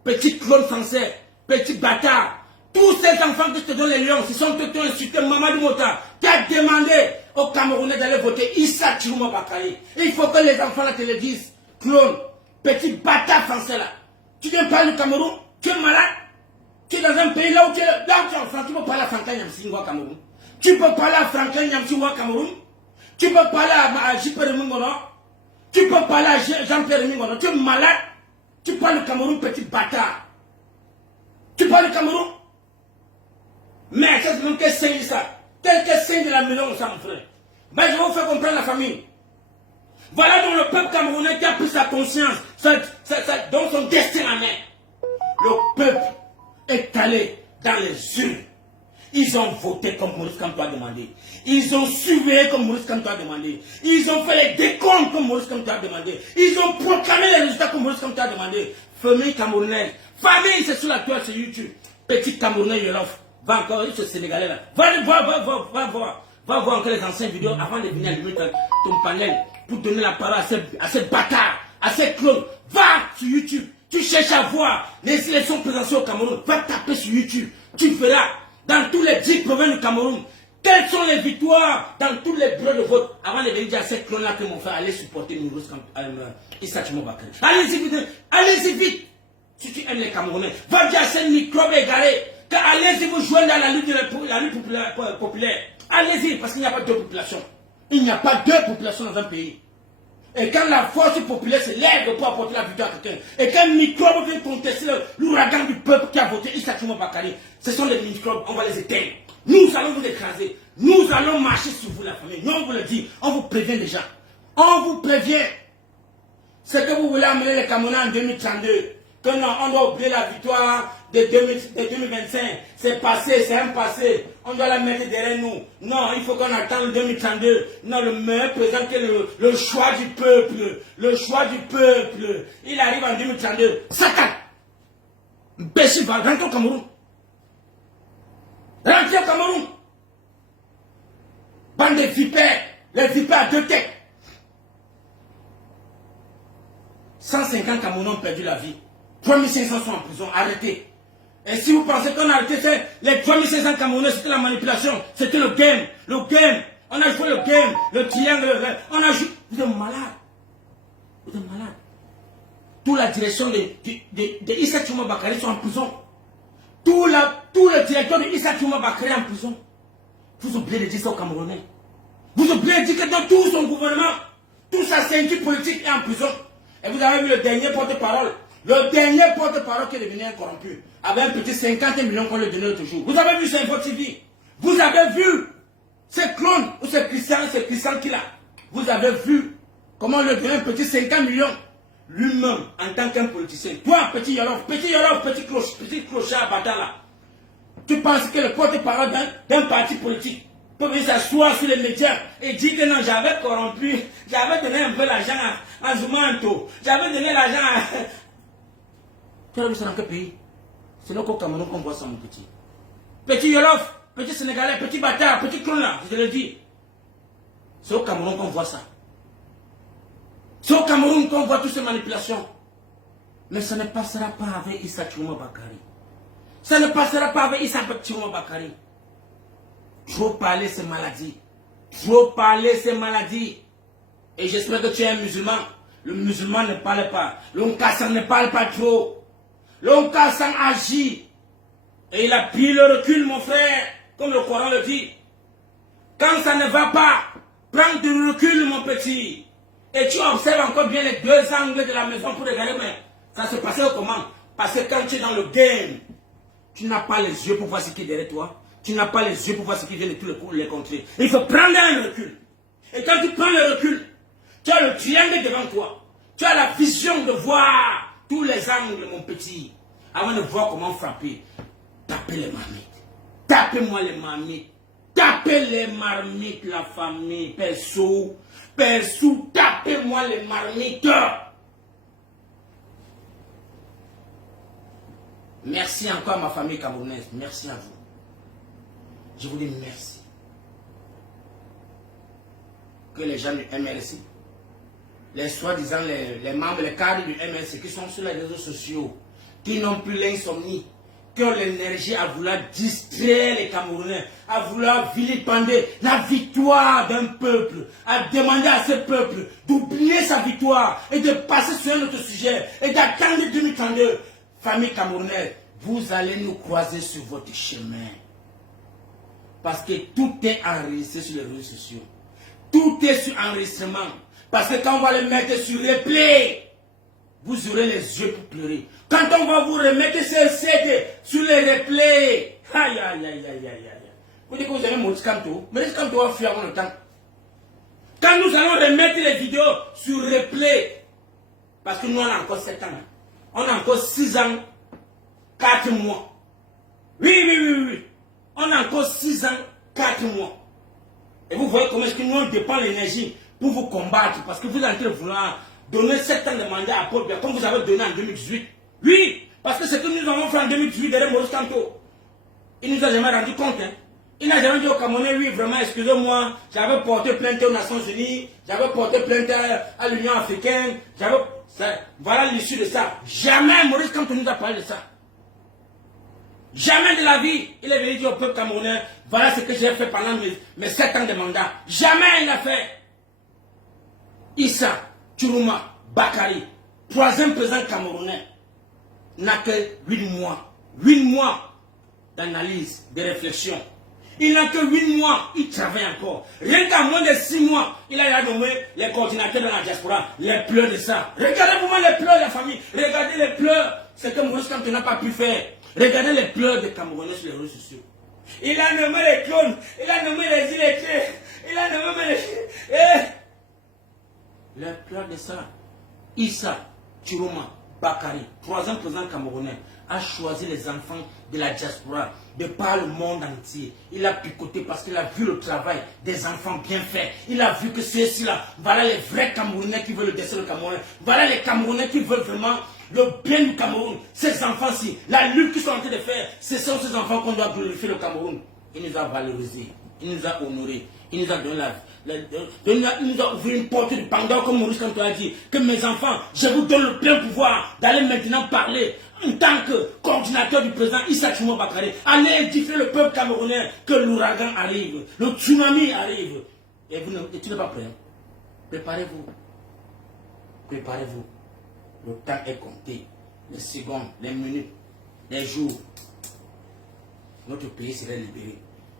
Petit clone français, petit bâtard. Tous ces enfants que je te donne les lions, ce sont eux qui ont insulté Mamadou Mota, qui a demandé aux Camerounais d'aller voter Issa Chiroma Bakary. Il faut que les enfants là te le disent. Clone, petit bâtard français là. Tu viens parler du Cameroun, tu es malade. Tu es dans un pays là où tu es enfant, tu peux parler à Franklin Nyamsi au Cameroun. Tu peux parler à Franklin Nyamsi au Cameroun. Tu peux parler à J.P. Mingono. Tu peux parler à Jean-Pierre Mingono. Tu es malade. Tu parles du Cameroun, petit bâtard. Tu parles du Cameroun. Mais c'est même quel signe ça. Quel signe de la maison, ça, mon frère. Ben, je vais vous faire comprendre la famille. Voilà donc le peuple camerounais qui a pris sa conscience, dans son destin en main. Le peuple est allé dans les urnes. Ils ont voté comme Maurice Kamto a demandé. Ils ont surveillé comme Maurice Kamto a demandé. Ils ont fait les décomptes comme Maurice Kamto a demandé. Ils ont proclamé les résultats comme Maurice Kamto a demandé. Famille camerounaise. Famille, c'est sur la toile, c'est YouTube. Petit Camerounais Yolof. Va encore, ce Sénégalais là. Va voir. Va voir encore les anciennes vidéos avant de venir allumer ton panel pour donner la parole à ces bâtards, à ces clones. Va sur YouTube. Tu cherches à voir les élections présidentielles au Cameroun. Va taper sur YouTube. Tu verras dans tous les 10 provinces du Cameroun quelles sont les victoires dans tous les bureaux de vote. Avant de venir dire à ces clones-là que mon frère allait supporter Issa Chiroma Bakary. Allez-y vite. Allez-y vite. Si tu aimes les Camerounais, va dire à ces microbes égarés que allez-y vous joindre à la lutte populaire. Allez-y, parce qu'il n'y a pas deux populations. Il n'y a pas deux populations dans un pays. Et quand la force populaire se lève pour apporter la victoire à quelqu'un, et quand microbe vient contester l'ouragan du peuple qui a voté Issa Chiroma Bakary, ce sont les microbes, on va les éteindre. Nous allons vous écraser. Nous allons marcher sur vous, la famille. Nous, on vous le dit, on vous prévient déjà. On vous prévient. C'est que vous voulez amener les Camerounais en 2032. Que non, on doit oublier la victoire de 2025. C'est passé, c'est un passé. On doit la mettre derrière nous. Non, il faut qu'on attende 2032. Non, le meilleur président qui est le choix du peuple. Le choix du peuple. Il arrive en 2032. Satan! Béchi va rentrer au Cameroun. Rentrer au Cameroun. Bande de vipères. Les vipères à deux têtes. 150 Camerounais ont perdu la vie. 3500 sont en prison, arrêtés. Et si vous pensez qu'on a arrêté, les 3500 Camerounais, c'était la manipulation, c'était le game. Le game. On a joué le game, le triangle, on a joué. Vous êtes malade. Vous êtes malade. Toute la direction de Issa Chiroma Bakary sont en prison. Tout le directeur de Issa Chiroma Bakary est en prison. Vous oubliez de dire ça aux Camerounais. Vous oubliez de dire que dans tout son gouvernement, toute sa ceinture politique est en prison. Et vous avez vu le dernier porte-parole. Le dernier porte-parole qui est devenu un corrompu. Avec un petit 50 millions qu'on lui donnait l'autre jour. Vous avez vu sur Info TV. Vous avez vu ces clones ou ces Christian qu'il a. Vous avez vu comment on lui donnait un petit 50 millions. Lui-même, en tant qu'un politicien. Toi, petit Yolof, petit clochard bâtard là. Tu penses que le porte-parole d'un parti politique peut venir s'asseoir sur les médias et dire que non, j'avais corrompu, j'avais donné un peu l'argent à Zoumanto, j'avais donné l'argent à... Tu as vu ça dans quel pays? C'est là qu'au Cameroun qu'on voit ça, mon petit. Petit Yolof, petit Sénégalais, petit bâtard, petit clone là, je te le dis. C'est au Cameroun qu'on voit ça. C'est au Cameroun qu'on voit toutes ces manipulations. Mais ça ne passera pas avec Issa Chiroma Bakary. Ça ne passera pas avec Issa Chiroma Bakary. Trop parler ces maladies. Trop parler ces maladies. Et j'espère que tu es un musulman. Le musulman ne parle pas. Le Nkassan ne parle pas trop. Le Nkassan agit. Et il a pris le recul, mon frère. Comme le Coran le dit. Quand ça ne va pas, prends du recul, mon petit. Et tu observes encore bien les deux angles de la maison pour regarder, mais ça se passait comment? Parce que quand tu es dans le game, tu n'as pas les yeux pour voir ce qui est derrière toi. Tu n'as pas les yeux pour voir ce qui vient de tous les contrées. Il faut prendre un recul. Et quand tu prends le recul, tu as le triangle devant toi. Tu as la vision de voir tous les angles, mon petit. Avant de voir comment frapper, tapez les marmites. Tapez-moi les marmites. Tapez les marmites, la famille. Perso, tapez-moi les marmites. Merci encore à ma famille camerounaise. Merci à vous. Je vous dis merci. Que les gens du MLC, les soi-disant les membres, les cadres du MLC qui sont sur les réseaux sociaux, qui n'ont plus l'insomnie, que l'énergie à vouloir distraire les Camerounais, à vouloir vilipender la victoire d'un peuple, à demander à ce peuple d'oublier sa victoire et de passer sur un autre sujet et d'attendre 2032. Famille camerounaise, vous allez nous croiser sur votre chemin. Parce que tout est enregistré sur les réseaux sociaux. Tout est sur enregistrement. Parce que quand on va le mettre sur replay, vous aurez les yeux pour pleurer. Quand on va vous remettre ce CD sur les replays, aïe aïe aïe aïe aïe aïe. Vous dites que vous avez Maurice Kamto. Maurice Kamto va fuir avant le temps. Quand nous allons remettre les vidéos sur replay, parce que nous on a encore 7 ans, on a encore 6 ans, 4 mois. Oui. On a encore 6 ans, 4 mois. Et vous voyez comment est-ce que nous on dépend l'énergie pour vous combattre. Parce que vous êtes en train de vouloir donner 7 ans de mandat à Paul Biya, comme vous avez donné en 2018. Oui, parce que ce que nous avons fait en 2018 derrière Maurice Kamto, il nous a jamais rendu compte. Hein. Il n'a jamais dit au Camerounais, oui, vraiment, excusez-moi, j'avais porté plainte aux Nations Unies, j'avais porté plainte à l'Union africaine, voilà l'issue de ça. Jamais Maurice Kamto nous a parlé de ça. Jamais de la vie, il est venu dire au peuple camerounais, voilà ce que j'ai fait pendant mes 7 ans de mandat. Jamais il l'a fait. Issa Tchourouma Bakary, 3e président camerounais, n'a que 8 mois. 8 mois d'analyse, de réflexion. Il n'a que 8 mois, il travaille encore. Rien qu'à moins de 6 mois, il a nommé les coordinateurs de la diaspora, les pleurs de ça. Regardez vraiment les pleurs de la famille. Regardez les pleurs. C'est que Maurice Kamto n'a pas pu faire. Regardez les pleurs des Camerounais sur les réseaux sociaux. Il a nommé les clones, il a nommé les illettrés, il a nommé les pleurs de ça. Issa Tchourouma Bakary, 3e président camerounais, a choisi les enfants de la diaspora de par le monde entier. Il a picoté parce qu'il a vu le travail des enfants bien faits. Il a vu que ceux-ci-là, voilà les vrais Camerounais qui veulent le destin du Cameroun. Voilà les Camerounais qui veulent vraiment le bien du Cameroun. Ces enfants-ci, la lutte qu'ils sont en train de faire, ce sont ces enfants qu'on doit glorifier le Cameroun. Il nous a valorisés, il nous a honorés, il nous a donné il nous a ouvert une porte de Pandore, comme Maurice Kamto a dit, que mes enfants, je vous donne le plein pouvoir d'aller maintenant parler en tant que coordinateur du président Issa Tchourouma Bakary, allez édifier le peuple camerounais, que l'ouragan arrive, le tsunami arrive. Et tu n'es pas prêt. Préparez-vous. Préparez-vous. Le temps est compté. Les secondes, les minutes, les jours. Notre pays serait libéré.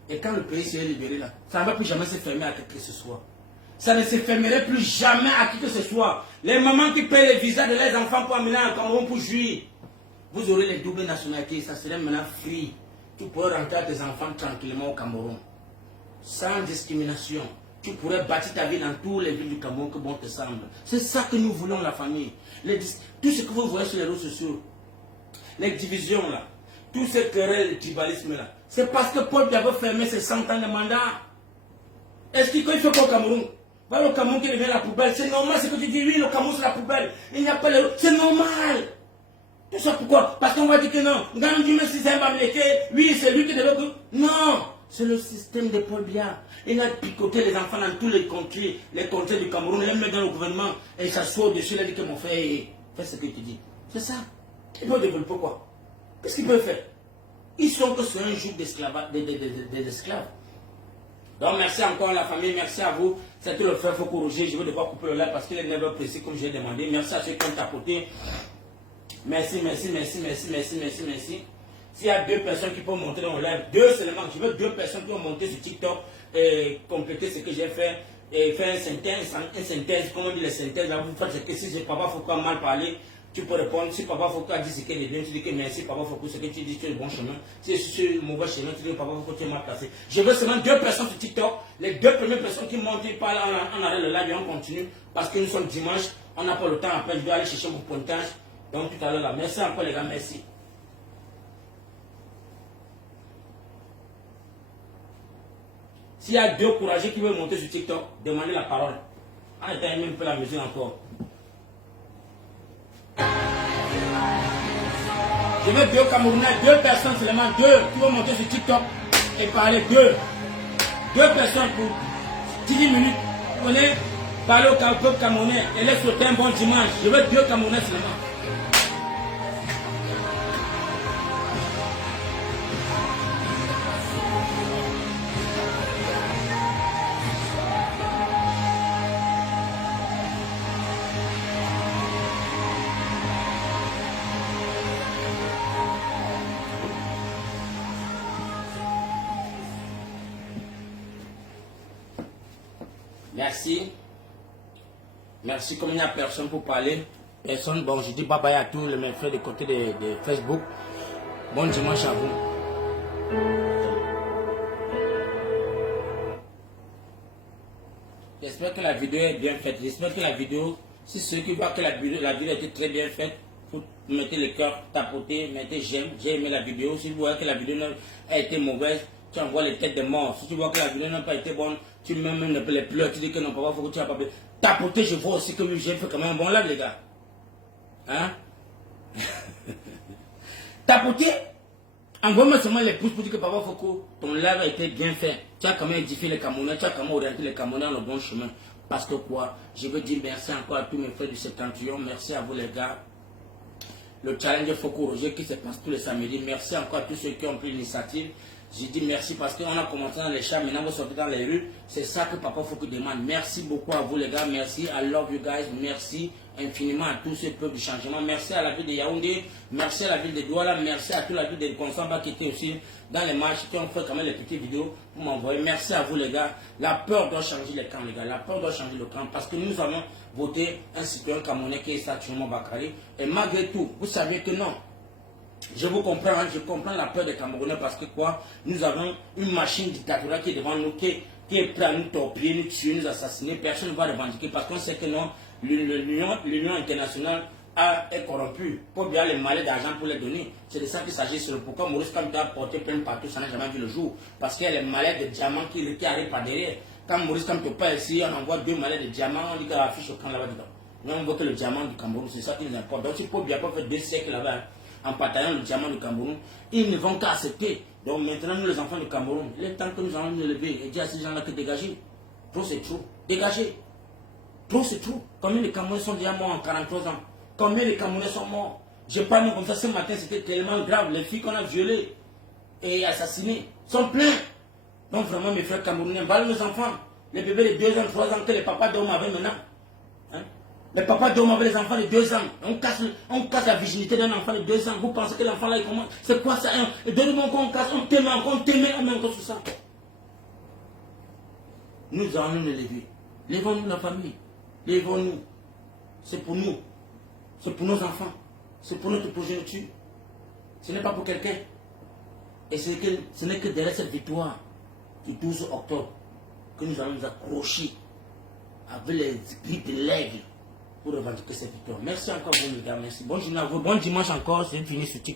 Et quand le pays serait libéré, là, ça ne va plus jamais se fermer à qui que ce soit. Ça ne se fermerait plus jamais à qui que ce soit. Les mamans qui payent les visas de leurs enfants pour amener en Cameroun pour jouir. Vous aurez les doubles nationalités, ça serait maintenant free. Tu pourrais rentrer à tes enfants tranquillement au Cameroun. Sans discrimination. Tu pourrais bâtir ta vie dans toutes les villes du Cameroun que bon te semble. C'est ça que nous voulons, la famille. Tout ce que vous voyez sur les réseaux sociaux, les divisions là, tout ce querelle, le tribalisme là, c'est parce que Paul Biya avait fermé ses 100 ans de mandat. Est-ce qu'il fait quoi au Cameroun? Voilà le Cameroun qui devient la poubelle. C'est normal ce que tu dis, oui, le Cameroun c'est la poubelle. Il n'y a pas les... C'est normal. Tout ça pourquoi? Parce qu'on va dire que non. Oui, c'est lui qui devait... Non. C'est le système de Paul Biya. Il a picoté les enfants dans tous les contrées du Cameroun, il les met dans le gouvernement et il s'assoit au-dessus, il a dit que mon frère, fais ce que tu dis. C'est ça. Il peut développer quoi? Qu'est-ce qu'il peut faire? Ils sont que sur un joug des esclaves. Donc merci encore à la famille, merci à vous. C'était le frère Foko Roger, je vais devoir couper le live parce qu'il est 9h précis comme j'ai demandé. Merci à ceux qui ont tapoté. Merci. S'il y a 2 personnes qui peuvent monter dans le live, 2 seulement, je veux 2 personnes qui ont monté sur TikTok et compléter ce que j'ai fait et faire une synthèse, comment dire les synthèses, là, vous faites ce que si Papa Foko a mal parlé, tu peux répondre. Si Papa Foko a dit ce qu'il est bien, tu dis que merci Papa Foko, ce que tu dis, tu es le bon chemin. Si c'est sur le mauvais chemin, tu dis que Papa Foko, tu es mal placé. Je veux seulement 2 personnes sur TikTok, les 2 premières personnes qui montent, ils parlent, on arrête le live et on continue, parce que nous sommes dimanche, on n'a pas le temps, après je dois aller chercher mon pointage. Donc tout à l'heure là, merci encore les gars, merci. S'il y a 2 courageux qui veulent monter sur TikTok, demandez la parole. On éteint même peu la musique encore. Je veux 2 Camerounais, 2 personnes seulement, 2 qui vont monter sur TikTok et parler 2 personnes pour 10 minutes. Vous voulez parler au peuple camerounais et les souhaiter un bon dimanche. Je veux 2 Camerounais seulement. Merci. Merci, comme il n'y a personne pour parler. Personne, bon, je dis bye bye à tous mes frères de côté de Facebook. Bon dimanche à vous. J'espère que la vidéo est bien faite. J'espère que la vidéo, si ceux qui voient que la vidéo a été très bien faite, vous mettez le cœur, tapotez, mettez j'aime, j'ai aimé la vidéo. Si vous voyez que la vidéo a été mauvaise, tu envoies les têtes de mort. Si tu vois que la vidéo n'a pas été bonne, tu mets même les pleurs, tu dis que non, papa, faut que tu n'as pas fait. Tapotez, je vois aussi que j'ai fait quand même un bon live, les gars. Hein? Tapotez. Envoie-moi seulement les pouces pour dire que papa Foko, ton live a été bien fait. Tu as quand même édifié les Camerounais, tu as quand même orienté les Camerounais dans le bon chemin. Parce que quoi? Je veux dire merci encore à tous mes frères du Septentrion. Merci à vous les gars. Le challenge Foko Roger qui se passe tous les samedis. Merci encore à tous ceux qui ont pris l'initiative. J'ai dit merci parce qu'on a commencé dans les champs, maintenant vous sortez dans les rues. C'est ça que Papa Foko demande. Merci beaucoup à vous les gars, merci, I love you guys, merci infiniment à tous ces peuples du changement. Merci à la ville de Yaoundé, merci à la ville de Douala, merci à toute la ville de Konsamba qui était aussi dans les marches, qui ont fait quand même les petites vidéos pour m'envoyer. Merci à vous les gars. La peur doit changer les camps les gars, la peur doit changer le camp parce que nous avons voté un citoyen camerounais qui est Saturno Bakary. Et malgré tout, vous savez que non. Je vous comprends, hein, je comprends la peur des Camerounais parce que quoi, nous avons une machine dictatoriale qui est devant nous, qui est prête à nous torpiller, nous tuer, nous assassiner. Personne ne va revendiquer parce qu'on sait que non, l'Union internationale est corrompue. Pour bien les malais d'argent pour les donner. C'est de ça qu'il s'agit. C'est pourquoi Maurice Kamto a porté plein partout, ça n'a jamais vu le jour. Parce qu'il y a les malais de diamants qui arrivent par derrière. Quand Maurice Kamto part ici, on envoie 2 malais de diamants, on dit qu'il y a la fiche au camp là-bas dedans. Mais on voit que le diamant du Cameroun, c'est ça qui nous importe. Donc si Paul Biya peut faire 2 siècles là-bas, en partageant le diamant du Cameroun, ils ne vont qu'à accepter. Donc maintenant, nous les enfants du Cameroun, il est temps que nous allons nous lever et dire à ces gens-là que dégagez. Trop c'est trop. Dégagez. Trop c'est trop. Combien de Camerounais sont déjà morts en 43 ans? Combien de Camerounais sont morts? Je parle comme ça ce matin, c'était tellement grave. Les filles qu'on a violées et assassinées sont pleines. Donc vraiment mes frères camerounais, voilà nos enfants. Les bébés de 2 ans, 3 ans que les papas dorment avec maintenant. Hein? Les papas dorment avec les enfants de 2 ans. On casse la virginité d'un enfant de 2 ans. Vous pensez que l'enfant là, il commence? C'est quoi ça? Et donnez-moi qu'on casse, on t'aime encore, on t'aime encore sur ça. Nous allons nous lever. Levons-nous la famille. Levons-nous. C'est pour nous. C'est pour nos enfants. C'est pour notre progéniture. Ce n'est pas pour quelqu'un. Et ce n'est que derrière cette victoire du 12 octobre que nous allons nous accrocher avec les griffes de l'aigle pour revendiquer cette victoire. Merci encore vous les gars, merci. Bonne journée à vous, bon dimanche encore, c'est fini ce TikTok.